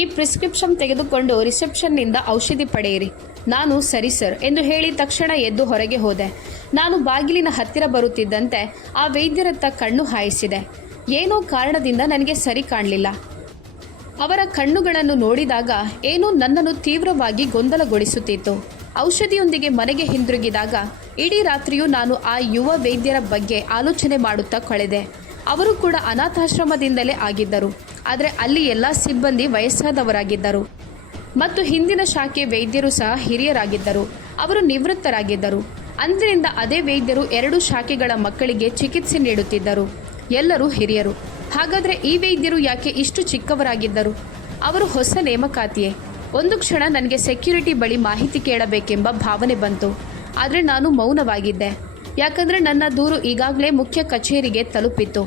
ಈ ಪ್ರಿಸ್ಕ್ರಿಪ್ಷನ್ ತೆಗೆದುಕೊಂಡು ರಿಸೆಪ್ಷನ್ನಿಂದ ಔಷಧಿ ಪಡೆಯಿರಿ. ನಾನು ಸರಿ ಸರ್ ಎಂದು ಹೇಳಿ ತಕ್ಷಣ ಎದ್ದು ಹೊರಗೆ ಹೋದೆ. ನಾನು ಬಾಗಿಲಿನ ಹತ್ತಿರ ಬರುತ್ತಿದ್ದಂತೆ ಆ ವೈದ್ಯರತ್ತ ಕಣ್ಣು ಹಾಯಿಸಿದೆ. ಏನೋ ಕಾರಣದಿಂದ ನನಗೆ ಸರಿ ಕಾಣಲಿಲ್ಲ. ಅವರ ಕಣ್ಣುಗಳನ್ನು ನೋಡಿದಾಗ ಏನೋ ನನ್ನನ್ನು ತೀವ್ರವಾಗಿ ಗೊಂದಲಗೊಳಿಸುತ್ತಿತ್ತು. ಔಷಧಿಯೊಂದಿಗೆ ಮನೆಗೆ ಹಿಂದಿರುಗಿದಾಗ ಇಡೀ ರಾತ್ರಿಯೂ ನಾನು ಆ ಯುವ ವೈದ್ಯರ ಬಗ್ಗೆ ಆಲೋಚನೆ ಮಾಡುತ್ತಾ ಕಳೆದೆ. ಅವರು ಕೂಡ ಅನಾಥಾಶ್ರಮದಿಂದಲೇ ಆಗಿದ್ದರು. ಆದರೆ ಅಲ್ಲಿ ಎಲ್ಲ ಸಿಬ್ಬಂದಿ ವಯಸ್ಸಾದವರಾಗಿದ್ದರು ಮತ್ತು ಹಿಂದಿನ ಶಾಖೆ ವೈದ್ಯರು ಸಹ ಹಿರಿಯರಾಗಿದ್ದರು. ಅವರು ನಿವೃತ್ತರಾಗಿದ್ದರು. ಅಂದಿನಿಂದ ಅದೇ ವೈದ್ಯರು 2 ಶಾಖೆಗಳ ಮಕ್ಕಳಿಗೆ ಚಿಕಿತ್ಸೆ ನೀಡುತ್ತಿದ್ದರು. ಎಲ್ಲರೂ ಹಿರಿಯರು. ಹಾಗಾದರೆ ಈ ವೈದ್ಯರು ಯಾಕೆ ಇಷ್ಟು ಚಿಕ್ಕವರಾಗಿದ್ದರು? ಅವರು ಹೊಸ ನೇಮಕಾತಿಯೇ? ಒಂದು ಕ್ಷಣ ನನಗೆ ಸೆಕ್ಯೂರಿಟಿ ಬಳಿ ಮಾಹಿತಿ ಕೇಳಬೇಕೆಂಬ ಭಾವನೆ ಬಂತು. ಆದರೆ ನಾನು ಮೌನವಾಗಿದ್ದೆ. ಯಾಕಂದರೆ ನನ್ನ ದೂರು ಈಗಾಗಲೇ ಮುಖ್ಯ ಕಚೇರಿಗೆ ತಲುಪಿತ್ತು.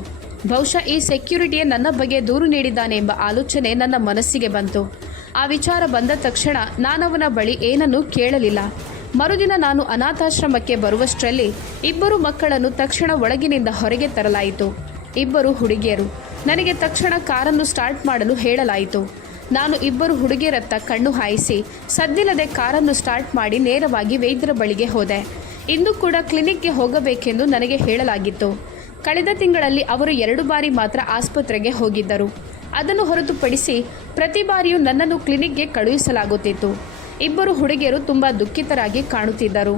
ಬಹುಶಃ ಈ ಸೆಕ್ಯೂರಿಟಿಯೇ ನನ್ನ ಬಗ್ಗೆ ದೂರು ನೀಡಿದ್ದಾನೆ ಎಂಬ ಆಲೋಚನೆ ನನ್ನ ಮನಸ್ಸಿಗೆ ಬಂತು. ಆ ವಿಚಾರ ಬಂದ ತಕ್ಷಣ ನಾನವನ ಬಳಿ ಏನನ್ನೂ ಕೇಳಲಿಲ್ಲ. ಮರುದಿನ ನಾನು ಅನಾಥಾಶ್ರಮಕ್ಕೆ ಬರುವಷ್ಟರಲ್ಲಿ 2 ಮಕ್ಕಳನ್ನು ತಕ್ಷಣ ಒಳಗಿನಿಂದ ಹೊರಗೆ ತರಲಾಯಿತು. 2 ಹುಡುಗಿಯರು. ನನಗೆ ತಕ್ಷಣ ಕಾರನ್ನು ಸ್ಟಾರ್ಟ್ ಮಾಡಲು ಹೇಳಲಾಯಿತು. ನಾನು 2 ಹುಡುಗಿಯರತ್ತ ಕಣ್ಣು ಹಾಯಿಸಿ ಸದ್ದಿಲ್ಲದೆ ಕಾರನ್ನು ಸ್ಟಾರ್ಟ್ ಮಾಡಿ ನೇರವಾಗಿ ವೈದ್ಯರ ಬಳಿಗೆ ಹೋದೆ. ಇಂದು ಕೂಡ ಕ್ಲಿನಿಕ್ಗೆ ಹೋಗಬೇಕೆಂದು ನನಗೆ ಹೇಳಲಾಗಿತ್ತು. ಕಳೆದ ತಿಂಗಳಲ್ಲಿ ಅವರು 2 ಬಾರಿ ಮಾತ್ರ ಆಸ್ಪತ್ರೆಗೆ ಹೋಗಿದ್ದರು. ಅದನ್ನು ಹೊರತುಪಡಿಸಿ ಪ್ರತಿ ಬಾರಿಯೂ ನನ್ನನ್ನು ಕ್ಲಿನಿಕ್ಗೆ ಕಳುಹಿಸಲಾಗುತ್ತಿತ್ತು. 2 ಹುಡುಗಿಯರು ತುಂಬ ದುಃಖಿತರಾಗಿ ಕಾಣುತ್ತಿದ್ದರು.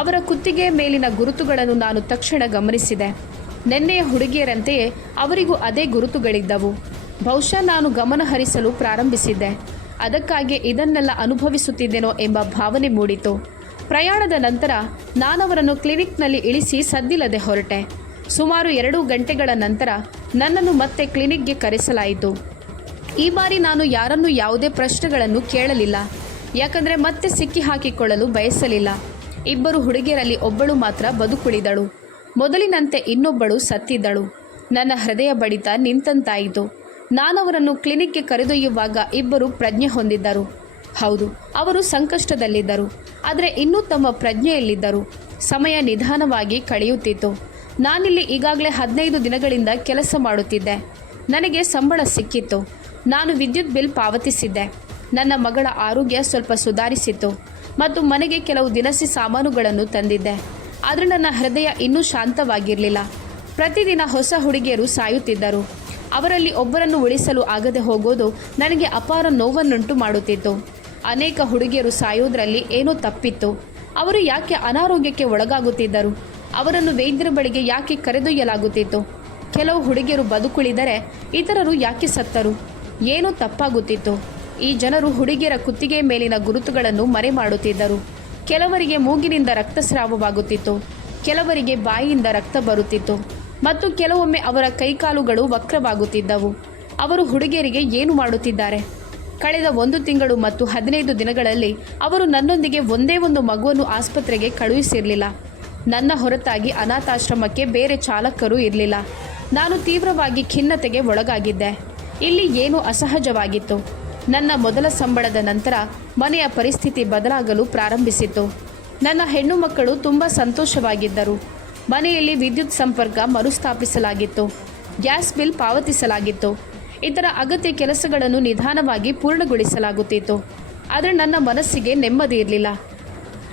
ಅವರ ಕುತ್ತಿಗೆಯ ಮೇಲಿನ ಗುರುತುಗಳನ್ನು ನಾನು ತಕ್ಷಣ ಗಮನಿಸಿದೆ. ನೆನ್ನೆಯ ಹುಡುಗಿಯರಂತೆಯೇ ಅವರಿಗೂ ಅದೇ ಗುರುತುಗಳಿದ್ದವು. ಬಹುಶಃ ನಾನು ಗಮನ ಹರಿಸಲು ಪ್ರಾರಂಭಿಸಿದ್ದೆ. ಅದಕ್ಕಾಗಿ ಇದನ್ನೆಲ್ಲ ಅನುಭವಿಸುತ್ತಿದ್ದೆನೋ ಎಂಬ ಭಾವನೆ ಮೂಡಿತು. ಪ್ರಯಾಣದ ನಂತರ ನಾನವರನ್ನು ಕ್ಲಿನಿಕ್ನಲ್ಲಿ ಇಳಿಸಿ ಸದ್ದಿಲ್ಲದೆ ಹೊರಟೆ. ಸುಮಾರು 2 ಗಂಟೆಗಳ ನಂತರ ನನ್ನನ್ನು ಮತ್ತೆ ಕ್ಲಿನಿಕ್ಗೆ ಕರೆಸಲಾಯಿತು. ಈ ಬಾರಿ ನಾನು ಯಾರನ್ನೂ ಯಾವುದೇ ಪ್ರಶ್ನೆಗಳನ್ನು ಕೇಳಲಿಲ್ಲ. ಯಾಕಂದರೆ ಮತ್ತೆ ಸಿಕ್ಕಿ ಹಾಕಿಕೊಳ್ಳಲು ಬಯಸಲಿಲ್ಲ. 2 ಹುಡುಗಿಯರಲ್ಲಿ ಒಬ್ಬಳು ಮಾತ್ರ ಬದುಕುಳಿದಳು. ಮೊದಲಿನಂತೆ ಇನ್ನೊಬ್ಬಳು ಸತ್ತಿದ್ದಳು. ನನ್ನ ಹೃದಯ ಬಡಿತ ನಿಂತಂತಾಯಿತು. ನಾನವರನ್ನು ಕ್ಲಿನಿಕ್ಗೆ ಕರೆದೊಯ್ಯುವಾಗ 2 ಪ್ರಜ್ಞೆ ಹೊಂದಿದ್ದರು. ಹೌದು, ಅವರು ಸಂಕಷ್ಟದಲ್ಲಿದ್ದರು. ಆದರೆ ಇನ್ನೂ ತಮ್ಮ ಪ್ರಜ್ಞೆಯಲ್ಲಿದ್ದರು. ಸಮಯ ನಿಧಾನವಾಗಿ ಕಳೆಯುತ್ತಿತ್ತು. ನಾನಿಲ್ಲಿ ಈಗಾಗಲೇ 15 ದಿನಗಳಿಂದ ಕೆಲಸ ಮಾಡುತ್ತಿದ್ದೆ. ನನಗೆ ಸಂಬಳ ಸಿಕ್ಕಿತ್ತು. ನಾನು ವಿದ್ಯುತ್ ಬಿಲ್ ಪಾವತಿಸಿದ್ದೆ. ನನ್ನ ಮಗಳ ಆರೋಗ್ಯ ಸ್ವಲ್ಪ ಸುಧಾರಿಸಿತ್ತು ಮತ್ತು ಮನೆಗೆ ಕೆಲವು ದಿನಸಿ ಸಾಮಾನುಗಳನ್ನು ತಂದಿದ್ದೆ. ಆದರೆ ನನ್ನ ಹೃದಯ ಇನ್ನೂ ಶಾಂತವಾಗಿರಲಿಲ್ಲ. ಪ್ರತಿದಿನ ಹೊಸ ಹುಡುಗಿಯರು ಸಾಯುತ್ತಿದ್ದರು. ಅವರಲ್ಲಿ ಒಬ್ಬರನ್ನು ಉಳಿಸಲು ಆಗದೆ ಹೋಗೋದು ನನಗೆ ಅಪಾರ ನೋವನ್ನುಂಟು ಮಾಡುತ್ತಿತ್ತು. ಅನೇಕ ಹುಡುಗಿಯರು ಸಾಯೋದ್ರಲ್ಲಿ ಏನೋ ತಪ್ಪಿತ್ತು. ಅವರು ಯಾಕೆ ಅನಾರೋಗ್ಯಕ್ಕೆ ಒಳಗಾಗುತ್ತಿದ್ದರು? ಅವರನ್ನು ವೈದ್ಯರ ಬಳಿಗೆ ಯಾಕೆ ಕರೆದೊಯ್ಯಲಾಗುತ್ತಿತ್ತು? ಕೆಲವು ಹುಡುಗಿಯರು ಬದುಕುಳಿದರೆ ಇತರರು ಯಾಕೆ ಸತ್ತರು? ಏನೋ ತಪ್ಪಾಗುತ್ತಿತ್ತು. ಈ ಜನರು ಹುಡುಗಿಯರ ಕುತ್ತಿಗೆಯ ಮೇಲಿನ ಗುರುತುಗಳನ್ನು ಮರೆ ಮಾಡುತ್ತಿದ್ದರು. ಕೆಲವರಿಗೆ ಮೂಗಿನಿಂದ ರಕ್ತಸ್ರಾವವಾಗುತ್ತಿತ್ತು, ಕೆಲವರಿಗೆ ಬಾಯಿಯಿಂದ ರಕ್ತ ಬರುತ್ತಿತ್ತು ಮತ್ತು ಕೆಲವೊಮ್ಮೆ ಅವರ ಕೈಕಾಲುಗಳು ವಕ್ರವಾಗುತ್ತಿದ್ದವು. ಅವರು ಹುಡುಗಿಯರಿಗೆ ಏನು ಮಾಡುತ್ತಿದ್ದಾರೆ? ಕಳೆದ 1 ತಿಂಗಳು ಮತ್ತು 15 ದಿನಗಳಲ್ಲಿ ಅವರು ನನ್ನೊಂದಿಗೆ ಒಂದೇ ಒಂದು ಮಗುವನ್ನು ಆಸ್ಪತ್ರೆಗೆ ಕಳುಹಿಸಿರಲಿಲ್ಲ. ನನ್ನ ಹೊರತಾಗಿ ಅನಾಥಾಶ್ರಮಕ್ಕೆ ಬೇರೆ ಚಾಲಕರು ಇರಲಿಲ್ಲ. ನಾನು ತೀವ್ರವಾಗಿ ಖಿನ್ನತೆಗೆ ಒಳಗಾಗಿದ್ದೆ. ಇಲ್ಲಿ ಏನೋ ಅಸಹಜವಾಗಿತ್ತು. ನನ್ನ ಮೊದಲ ಸಂಬಳದ ನಂತರ ಮನೆಯ ಪರಿಸ್ಥಿತಿ ಬದಲಾಗಲು ಪ್ರಾರಂಭಿಸಿತು. ನನ್ನ ಹೆಣ್ಣು ಮಕ್ಕಳು ತುಂಬ ಸಂತೋಷವಾಗಿದ್ದರು. ಮನೆಯಲ್ಲಿ ವಿದ್ಯುತ್ ಸಂಪರ್ಕ ಮರುಸ್ಥಾಪಿಸಲಾಗಿತ್ತು. Gas bill ಪಾವತಿಸಲಾಗಿತ್ತು. ಇತರ ಅಗತ್ಯ ಕೆಲಸಗಳನ್ನು ನಿಧಾನವಾಗಿ ಪೂರ್ಣಗೊಳಿಸಲಾಗುತ್ತಿತ್ತು. ಆದರೆ ನನ್ನ ಮನಸ್ಸಿಗೆ ನೆಮ್ಮದಿ ಇರಲಿಲ್ಲ.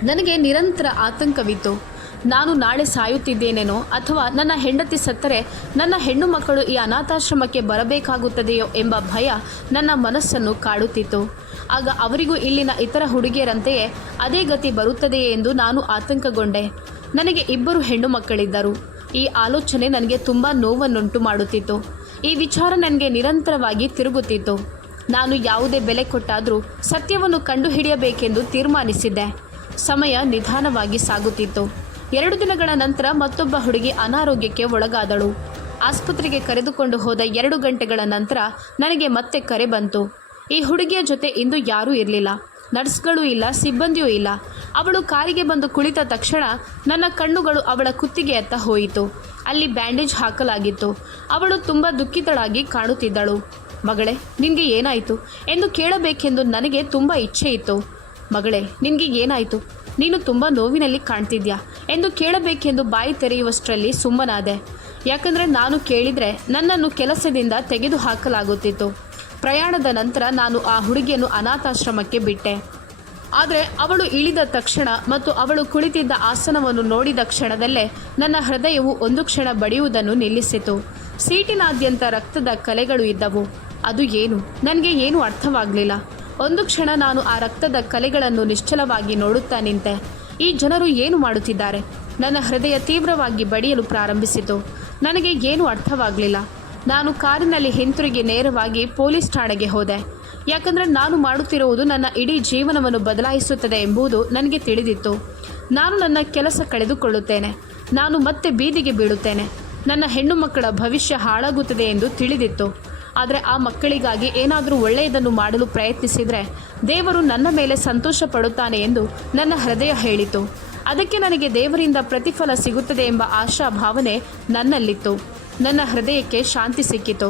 ನನಗೆ ನಿರಂತರ ಆತಂಕವಿತ್ತು. ನಾನು ನಾಳೆ ಸಾಯುತ್ತಿದ್ದೇನೇನೋ ಅಥವಾ ನನ್ನ ಹೆಂಡತಿ ಸತ್ತರೆ ನನ್ನ ಹೆಣ್ಣು ಮಕ್ಕಳು ಈ ಅನಾಥಾಶ್ರಮಕ್ಕೆ ಬರಬೇಕಾಗುತ್ತದೆಯೋ ಎಂಬ ಭಯ ನನ್ನ ಮನಸ್ಸನ್ನು ಕಾಡುತ್ತಿತ್ತು. ಆಗ ಅವರಿಗೂ ಇಲ್ಲಿನ ಇತರ ಹುಡುಗಿಯರಂತೆಯೇ ಅದೇ ಗತಿ ಬರುತ್ತದೆಯೇ ಎಂದು ನಾನು ಆತಂಕಗೊಂಡೆ. ನನಗೆ 2 ಹೆಣ್ಣು ಮಕ್ಕಳಿದ್ದರು. ಈ ಆಲೋಚನೆ ನನಗೆ ತುಂಬ ನೋವನ್ನುಂಟು ಮಾಡುತ್ತಿತ್ತು. ಈ ವಿಚಾರ ನನಗೆ ನಿರಂತರವಾಗಿ ತಿರುಗುತ್ತಿತ್ತು. ನಾನು ಯಾವುದೇ ಬೆಲೆ ಕೊಟ್ಟಾದರೂ ಸತ್ಯವನ್ನು ಕಂಡುಹಿಡಿಯಬೇಕೆಂದು ತೀರ್ಮಾನಿಸಿದ್ದೆ. ಸಮಯ ನಿಧಾನವಾಗಿ ಸಾಗುತ್ತಿತ್ತು. 2 ದಿನಗಳ ನಂತರ ಮತ್ತೊಬ್ಬ ಹುಡುಗಿ ಅನಾರೋಗ್ಯಕ್ಕೆ ಒಳಗಾದಳು. ಆಸ್ಪತ್ರೆಗೆ ಕರೆದುಕೊಂಡು ಹೋದ 2 ಗಂಟೆಗಳ ನಂತರ ನನಗೆ ಮತ್ತೆ ಕರೆ ಬಂತು. ಈ ಹುಡುಗಿಯ ಜೊತೆ ಇಂದು ಯಾರೂ ಇರಲಿಲ್ಲ. ನರ್ಸ್ಗಳೂ ಇಲ್ಲ, ಸಿಬ್ಬಂದಿಯೂ ಇಲ್ಲ. ಅವಳು ಕಾರಿಗೆ ಬಂದು ಕುಳಿತ ತಕ್ಷಣ ನನ್ನ ಕಣ್ಣುಗಳು ಅವಳ ಕುತ್ತಿಗೆಯತ್ತ ಹೋಯಿತು. ಅಲ್ಲಿ ಬ್ಯಾಂಡೇಜ್ ಹಾಕಲಾಗಿತ್ತು. ಅವಳು ತುಂಬ ದುಃಖಿತಳಾಗಿ ಕಾಣುತ್ತಿದ್ದಳು. ಮಗಳೇ, ನಿನಗೆ ಏನಾಯಿತು ಎಂದು ಕೇಳಬೇಕೆಂದು ನನಗೆ ತುಂಬ ಇಚ್ಛೆ ಇತ್ತು. ಮಗಳೇ, ನಿನಗೆ ಏನಾಯಿತು? ನೀನು ತುಂಬ ನೋವಿನಲ್ಲಿ ಕಾಣ್ತಿದ್ಯಾ ಎಂದು ಕೇಳಬೇಕೆಂದು ಬಾಯಿ ತೆರೆಯುವಷ್ಟರಲ್ಲಿ ಸುಮ್ಮನಾದೆ. ಯಾಕಂದರೆ ನಾನು ಕೇಳಿದರೆ ನನ್ನನ್ನು ಕೆಲಸದಿಂದ ತೆಗೆದು ಹಾಕಲಾಗುತ್ತಿತ್ತು. ಪ್ರಯಾಣದ ನಂತರ ನಾನು ಆ ಹುಡುಗಿಯನ್ನು ಅನಾಥಾಶ್ರಮಕ್ಕೆ ಬಿಟ್ಟೆ. ಆದರೆ ಅವಳು ಇಳಿದ ತಕ್ಷಣ ಮತ್ತು ಅವಳು ಕುಳಿತಿದ್ದ ಆಸನವನ್ನು ನೋಡಿದ ಕ್ಷಣದಲ್ಲೇ ನನ್ನ ಹೃದಯವು ಒಂದು ಕ್ಷಣ ಬಡಿಯುವುದನ್ನು ನಿಲ್ಲಿಸಿತು. ಸೀಟಿನಾದ್ಯಂತ ರಕ್ತದ ಕಲೆಗಳು ಇದ್ದವು. ಅದು ಏನು? ನನಗೆ ಏನೂ ಅರ್ಥವಾಗಲಿಲ್ಲ. ಒಂದು ಕ್ಷಣ ನಾನು ಆ ರಕ್ತದ ಕಲೆಗಳನ್ನು ನಿಶ್ಚಲವಾಗಿ ನೋಡುತ್ತಾ ನಿಂತೆ. ಈ ಜನರು ಏನು ಮಾಡುತ್ತಿದ್ದಾರೆ? ನನ್ನ ಹೃದಯ ತೀವ್ರವಾಗಿ ಬಡಿಯಲು ಪ್ರಾರಂಭಿಸಿತು. ನನಗೆ ಏನೂ ಅರ್ಥವಾಗಲಿಲ್ಲ. ನಾನು ಕಾರಿನಲ್ಲಿ ಹಿಂತಿರುಗಿ ನೇರವಾಗಿ ಪೊಲೀಸ್ ಠಾಣೆಗೆ ಹೋದೆ. ಯಾಕಂದರೆ ನಾನು ಮಾಡುತ್ತಿರುವುದು ನನ್ನ ಇಡೀ ಜೀವನವನ್ನು ಬದಲಾಯಿಸುತ್ತದೆ ಎಂಬುದು ನನಗೆ ತಿಳಿದಿತ್ತು. ನಾನು ನನ್ನ ಕೆಲಸ ಕಳೆದುಕೊಳ್ಳುತ್ತೇನೆ. ನಾನು ಮತ್ತೆ ಬೀದಿಗೆ ಬೀಳುತ್ತೇನೆ. ನನ್ನ ಹೆಣ್ಣು ಮಕ್ಕಳ ಭವಿಷ್ಯ ಹಾಳಾಗುತ್ತದೆ ಎಂದು ತಿಳಿದಿತ್ತು. ಆದರೆ ಆ ಮಕ್ಕಳಿಗಾಗಿ ಏನಾದರೂ ಒಳ್ಳೆಯದನ್ನು ಮಾಡಲು ಪ್ರಯತ್ನಿಸಿದರೆ ದೇವರು ನನ್ನ ಮೇಲೆ ಸಂತೋಷ ಪಡುತ್ತಾನೆ ಎಂದು ನನ್ನ ಹೃದಯ ಹೇಳಿತು. ಅದಕ್ಕೆ ನನಗೆ ದೇವರಿಂದ ಪ್ರತಿಫಲ ಸಿಗುತ್ತದೆ ಎಂಬ ಆಶಾ ಭಾವನೆ ನನ್ನಲ್ಲಿತ್ತು. ನನ್ನ ಹೃದಯಕ್ಕೆ ಶಾಂತಿ ಸಿಕ್ಕಿತು.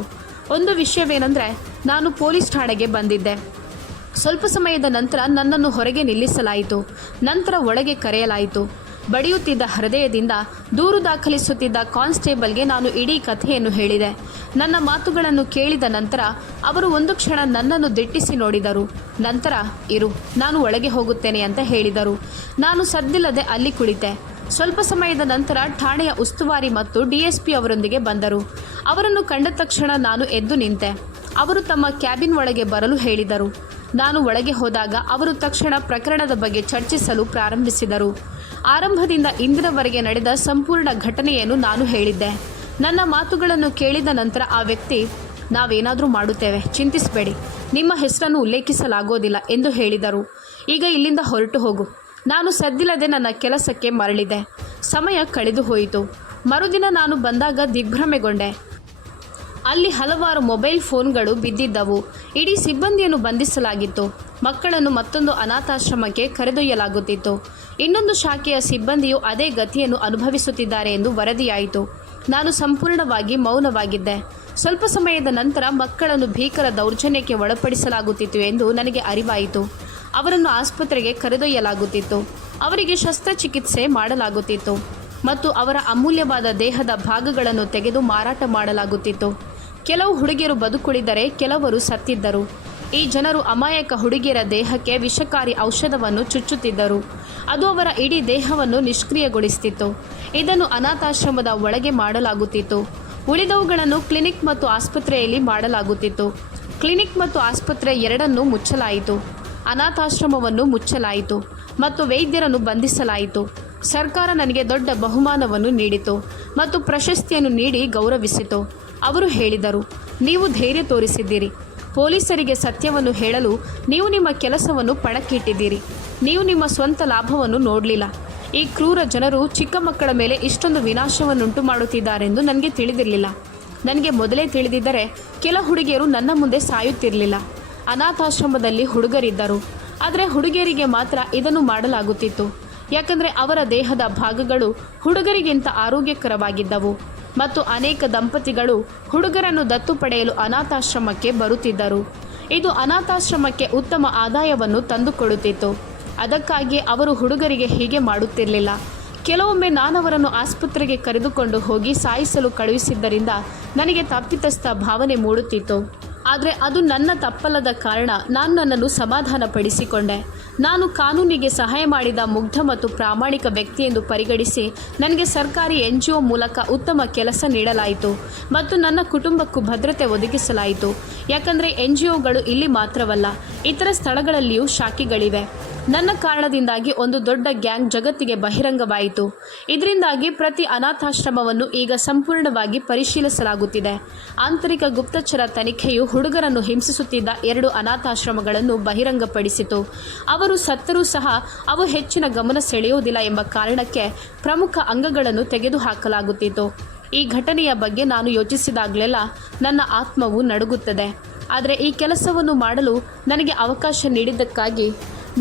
ಒಂದು ವಿಷಯವೇನೆಂದರೆ, ನಾನು ಪೊಲೀಸ್ ಠಾಣೆಗೆ ಬಂದಿದ್ದೆ. ಸ್ವಲ್ಪ ಸಮಯದ ನಂತರ ನನ್ನನ್ನು ಹೊರಗೆ ನಿಲ್ಲಿಸಲಾಯಿತು. ನಂತರ ಒಳಗೆ ಕರೆಯಲಾಯಿತು. ಬಡಿಯುತ್ತಿದ್ದ ಹೃದಯದಿಂದ ದೂರು ದಾಖಲಿಸುತ್ತಿದ್ದ ಕಾನ್ಸ್ಟೇಬಲ್ಗೆ ನಾನು ಇಡೀ ಕಥೆಯನ್ನು ಹೇಳಿದೆ. ನನ್ನ ಮಾತುಗಳನ್ನು ಕೇಳಿದ ನಂತರ ಅವರು ಒಂದು ಕ್ಷಣ ನನ್ನನ್ನು ದಿಟ್ಟಿಸಿ ನೋಡಿದರು. ನಂತರ ಇರು, ನಾನು ಒಳಗೆ ಹೋಗುತ್ತೇನೆ ಅಂತ ಹೇಳಿದರು. ನಾನು ಸದ್ದಿಲ್ಲದೆ ಅಲ್ಲಿ ಕುಳಿತೆ. ಸ್ವಲ್ಪ ಸಮಯದ ನಂತರ ಠಾಣೆಯ ಉಸ್ತುವಾರಿ ಮತ್ತು DSP ಅವರೊಂದಿಗೆ ಬಂದರು. ಅವರನ್ನು ಕಂಡ ತಕ್ಷಣ ನಾನು ಎದ್ದು ನಿಂತೆ. ಅವರು ತಮ್ಮ ಕ್ಯಾಬಿನ್ ಒಳಗೆ ಬರಲು ಹೇಳಿದರು. ನಾನು ಒಳಗೆ ಹೋದಾಗ ಅವರು ತಕ್ಷಣ ಪ್ರಕರಣದ ಬಗ್ಗೆ ಚರ್ಚಿಸಲು ಪ್ರಾರಂಭಿಸಿದರು. ಆರಂಭದಿಂದ ಇಂದಿನವರೆಗೆ ನಡೆದ ಸಂಪೂರ್ಣ ಘಟನೆಯನ್ನು ನಾನು ಹೇಳಿದ್ದೆ. ನನ್ನ ಮಾತುಗಳನ್ನು ಕೇಳಿದ ನಂತರ ಆ ವ್ಯಕ್ತಿ, ನಾವೇನಾದರೂ ಮಾಡುತ್ತೇವೆ, ಚಿಂತಿಸಬೇಡಿ, ನಿಮ್ಮ ಹೆಸರನ್ನು ಉಲ್ಲೇಖಿಸಲಾಗೋದಿಲ್ಲ ಎಂದು ಹೇಳಿದರು. ಈಗ ಇಲ್ಲಿಂದ ಹೊರಟು ಹೋಗು. ನಾನು ಸದ್ದಿಲ್ಲದೆ ನನ್ನ ಕೆಲಸಕ್ಕೆ ಮರಳಿದೆ. ಸಮಯ ಕಳೆದು ಹೋಯಿತು. ಮರುದಿನ ನಾನು ಬಂದಾಗ ದಿಗ್ಭ್ರಮೆಗೊಂಡೆ. ಅಲ್ಲಿ ಹಲವಾರು ಮೊಬೈಲ್ ಫೋನ್ಗಳು ಬಿದ್ದಿದ್ದವು. ಇಡೀ ಸಿಬ್ಬಂದಿಯನ್ನು ಬಂಧಿಸಲಾಗಿತ್ತು. ಮಕ್ಕಳನ್ನು ಮತ್ತೊಂದು ಅನಾಥಾಶ್ರಮಕ್ಕೆ ಕರೆದೊಯ್ಯಲಾಗುತ್ತಿತ್ತು. ಇನ್ನೊಂದು ಶಾಖೆಯ ಸಿಬ್ಬಂದಿಯು ಅದೇ ಗತಿಯನ್ನು ಅನುಭವಿಸುತ್ತಿದ್ದಾರೆ ಎಂದು ವರದಿಯಾಯಿತು. ನಾನು ಸಂಪೂರ್ಣವಾಗಿ ಮೌನವಾಗಿದ್ದೆ. ಸ್ವಲ್ಪ ಸಮಯದ ನಂತರ ಮಕ್ಕಳನ್ನು ಭೀಕರ ದೌರ್ಜನ್ಯಕ್ಕೆ ಒಳಪಡಿಸಲಾಗುತ್ತಿತ್ತು ಎಂದು ನನಗೆ ಅರಿವಾಯಿತು. ಅವರನ್ನು ಆಸ್ಪತ್ರೆಗೆ ಕರೆದೊಯ್ಯಲಾಗುತ್ತಿತ್ತು. ಅವರಿಗೆ ಶಸ್ತ್ರಚಿಕಿತ್ಸೆ ಮಾಡಲಾಗುತ್ತಿತ್ತು ಮತ್ತು ಅವರ ಅಮೂಲ್ಯವಾದ ದೇಹದ ಭಾಗಗಳನ್ನು ತೆಗೆದು ಮಾರಾಟ ಮಾಡಲಾಗುತ್ತಿತ್ತು. ಕೆಲವು ಹುಡುಗಿಯರು ಬದುಕುಳಿದರೆ ಕೆಲವರು ಸತ್ತಿದ್ದರು. ಈ ಜನರು ಅಮಾಯಕ ಹುಡುಗಿಯರ ದೇಹಕ್ಕೆ ವಿಷಕಾರಿ ಔಷಧವನ್ನು ಚುಚ್ಚುತ್ತಿದ್ದರು. ಅದು ಅವರ ಇಡೀ ದೇಹವನ್ನು ನಿಷ್ಕ್ರಿಯಗೊಳಿಸುತ್ತಿತ್ತು. ಇದನ್ನು ಅನಾಥಾಶ್ರಮದ ಒಳಗೆ ಮಾಡಲಾಗುತ್ತಿತ್ತು. ಉಳಿದವುಗಳನ್ನು ಕ್ಲಿನಿಕ್ ಮತ್ತು ಆಸ್ಪತ್ರೆಯಲ್ಲಿ ಮಾಡಲಾಗುತ್ತಿತ್ತು. ಕ್ಲಿನಿಕ್ ಮತ್ತು ಆಸ್ಪತ್ರೆ ಎರಡನ್ನೂ ಮುಚ್ಚಲಾಯಿತು. ಅನಾಥಾಶ್ರಮವನ್ನು ಮುಚ್ಚಲಾಯಿತು ಮತ್ತು ವೈದ್ಯರನ್ನು ಬಂಧಿಸಲಾಯಿತು. ಸರ್ಕಾರ ನನಗೆ ದೊಡ್ಡ ಬಹುಮಾನವನ್ನು ನೀಡಿತು ಮತ್ತು ಪ್ರಶಸ್ತಿಯನ್ನು ನೀಡಿ ಗೌರವಿಸಿತು. ಅವರು ಹೇಳಿದರು, ನೀವು ಧೈರ್ಯ ತೋರಿಸಿದ್ದೀರಿ. ಪೊಲೀಸರಿಗೆ ಸತ್ಯವನ್ನು ಹೇಳಲು ನೀವು ನಿಮ್ಮ ಕೆಲಸವನ್ನು ಪಣಕ್ಕಿಟ್ಟಿದ್ದೀರಿ. ನೀವು ನಿಮ್ಮ ಸ್ವಂತ ಲಾಭವನ್ನು ನೋಡಲಿಲ್ಲ. ಈ ಕ್ರೂರ ಜನರು ಚಿಕ್ಕ ಮಕ್ಕಳ ಮೇಲೆ ಇಷ್ಟೊಂದು ವಿನಾಶವನ್ನುಂಟು ಮಾಡುತ್ತಿದ್ದಾರೆಂದು ನನಗೆ ತಿಳಿದಿರಲಿಲ್ಲ. ನನಗೆ ಮೊದಲೇ ತಿಳಿದಿದ್ದರೆ ಕೆಲ ಹುಡುಗಿಯರು ನನ್ನ ಮುಂದೆ ಸಾಯುತ್ತಿರಲಿಲ್ಲ. ಅನಾಥಾಶ್ರಮದಲ್ಲಿ ಹುಡುಗರಿದ್ದರು. ಆದರೆ ಹುಡುಗಿಯರಿಗೆ ಮಾತ್ರ ಇದನ್ನು ಮಾಡಲಾಗುತ್ತಿತ್ತು. ಯಾಕಂದರೆ ಅವರ ದೇಹದ ಭಾಗಗಳು ಹುಡುಗರಿಗಿಂತ ಆರೋಗ್ಯಕರವಾಗಿದ್ದವು ಮತ್ತು ಅನೇಕ ದಂಪತಿಗಳು ಹುಡುಗರನ್ನು ದತ್ತು ಪಡೆಯಲು ಅನಾಥಾಶ್ರಮಕ್ಕೆ ಬರುತ್ತಿದ್ದರು. ಇದು ಅನಾಥಾಶ್ರಮಕ್ಕೆ ಉತ್ತಮ ಆದಾಯವನ್ನು ತಂದುಕೊಡುತ್ತಿತ್ತು. ಅದಕ್ಕಾಗಿ ಅವರು ಹುಡುಗರಿಗೆ ಹೀಗೆ ಮಾಡುತ್ತಿರಲಿಲ್ಲ. ಕೆಲವೊಮ್ಮೆ ನಾನವರನ್ನು ಆಸ್ಪತ್ರೆಗೆ ಕರೆದುಕೊಂಡು ಹೋಗಿ ಸಾಯಿಸಲು ಕಳುಹಿಸಿದ್ದರಿಂದ ನನಗೆ ತಪ್ಪಿತಸ್ಥ ಭಾವನೆ ಮೂಡುತ್ತಿತ್ತು. ಆದರೆ ಅದು ನನ್ನ ತಪ್ಪಲ್ಲದ ಕಾರಣ ನಾನು ನನ್ನನ್ನು ಸಮಾಧಾನಪಡಿಸಿಕೊಂಡೆ. ನಾನು ಕಾನೂನಿಗೆ ಸಹಾಯ ಮಾಡಿದ ಮುಗ್ಧ ಮತ್ತು ಪ್ರಾಮಾಣಿಕ ವ್ಯಕ್ತಿ ಎಂದು ಪರಿಗಣಿಸಿ ನನಗೆ ಸರ್ಕಾರಿ NGO ಮೂಲಕ ಉತ್ತಮ ಕೆಲಸ ನೀಡಲಾಯಿತು ಮತ್ತು ನನ್ನ ಕುಟುಂಬಕ್ಕೂ ಭದ್ರತೆ ಒದಗಿಸಲಾಯಿತು. ಯಾಕಂದರೆ NGOಗಳು ಇಲ್ಲಿ ಮಾತ್ರವಲ್ಲ, ಇತರ ಸ್ಥಳಗಳಲ್ಲಿಯೂ ಶಾಖೆಗಳಿವೆ. ನನ್ನ ಕಾರಣದಿಂದಾಗಿ ಒಂದು ದೊಡ್ಡ ಗ್ಯಾಂಗ್ ಜಗತ್ತಿಗೆ ಬಹಿರಂಗವಾಯಿತು. ಇದರಿಂದಾಗಿ ಪ್ರತಿ ಅನಾಥಾಶ್ರಮವನ್ನು ಈಗ ಸಂಪೂರ್ಣವಾಗಿ ಪರಿಶೀಲಿಸಲಾಗುತ್ತಿದೆ. ಆಂತರಿಕ ಗುಪ್ತಚರ ತನಿಖೆಯು ಹುಡುಗರನ್ನು ಹಿಂಸಿಸುತ್ತಿದ್ದ 2 ಅನಾಥಾಶ್ರಮಗಳನ್ನು ಬಹಿರಂಗಪಡಿಸಿತು. ಅವರು ಸತ್ತರೂ ಸಹ ಅವು ಹೆಚ್ಚಿನ ಗಮನ ಸೆಳೆಯುವುದಿಲ್ಲ ಎಂಬ ಕಾರಣಕ್ಕೆ ಪ್ರಮುಖ ಅಂಗಗಳನ್ನು ತೆಗೆದುಹಾಕಲಾಗುತ್ತಿತ್ತು. ಈ ಘಟನೆಯ ಬಗ್ಗೆ ನಾನು ಯೋಚಿಸಿದಾಗಲೆಲ್ಲ ನನ್ನ ಆತ್ಮವು ನಡುಗುತ್ತದೆ. ಆದರೆ ಈ ಕೆಲಸವನ್ನು ಮಾಡಲು ನನಗೆ ಅವಕಾಶ ನೀಡಿದ್ದಕ್ಕಾಗಿ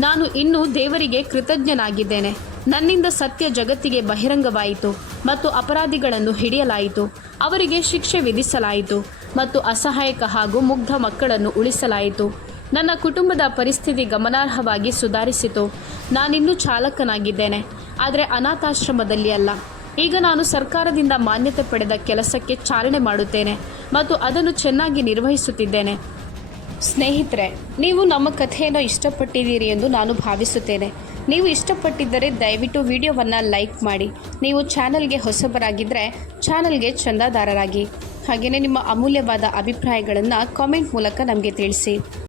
ನಾನು ಇನ್ನೂ ದೇವರಿಗೆ ಕೃತಜ್ಞನಾಗಿದ್ದೇನೆ. ನನ್ನಿಂದ ಸತ್ಯ ಜಗತ್ತಿಗೆ ಬಹಿರಂಗವಾಯಿತು ಮತ್ತು ಅಪರಾಧಿಗಳನ್ನು ಹಿಡಿಯಲಾಯಿತು. ಅವರಿಗೆ ಶಿಕ್ಷೆ ವಿಧಿಸಲಾಯಿತು ಮತ್ತು ಅಸಹಾಯಕ ಹಾಗೂ ಮುಗ್ಧ ಮಕ್ಕಳನ್ನು ಉಳಿಸಲಾಯಿತು. ನನ್ನ ಕುಟುಂಬದ ಪರಿಸ್ಥಿತಿ ಗಮನಾರ್ಹವಾಗಿ ಸುಧಾರಿಸಿತು. ನಾನಿನ್ನೂ ಚಾಲಕನಾಗಿದ್ದೇನೆ, ಆದರೆ ಅನಾಥಾಶ್ರಮದಲ್ಲಿ ಅಲ್ಲ. ಈಗ ನಾನು ಸರ್ಕಾರದಿಂದ ಮಾನ್ಯತೆ ಪಡೆದ ಕೆಲಸಕ್ಕೆ ಚಾಲನೆ ಮಾಡುತ್ತೇನೆ ಮತ್ತು ಅದನ್ನು ಚೆನ್ನಾಗಿ ನಿರ್ವಹಿಸುತ್ತಿದ್ದೇನೆ. ಸ್ನೇಹಿತರೆ, ನೀವು ನಮ್ಮ ಕಥೆಯನ್ನು ಇಷ್ಟಪಟ್ಟಿದ್ದೀರಿ ಎಂದು ನಾನು ಭಾವಿಸುತ್ತೇನೆ. ನೀವು ಇಷ್ಟಪಟ್ಟಿದ್ದರೆ ದಯವಿಟ್ಟು ವಿಡಿಯೋವನ್ನು ಲೈಕ್ ಮಾಡಿ. ನೀವು ಚಾನಲ್ಗೆ ಹೊಸಬರಾಗಿದ್ದರೆ ಚಾನಲ್ಗೆ ಚಂದಾದಾರರಾಗಿ. ಹಾಗೆಯೇ ನಿಮ್ಮ ಅಮೂಲ್ಯವಾದ ಅಭಿಪ್ರಾಯಗಳನ್ನು ಕಾಮೆಂಟ್ ಮೂಲಕ ನಮಗೆ ತಿಳಿಸಿ.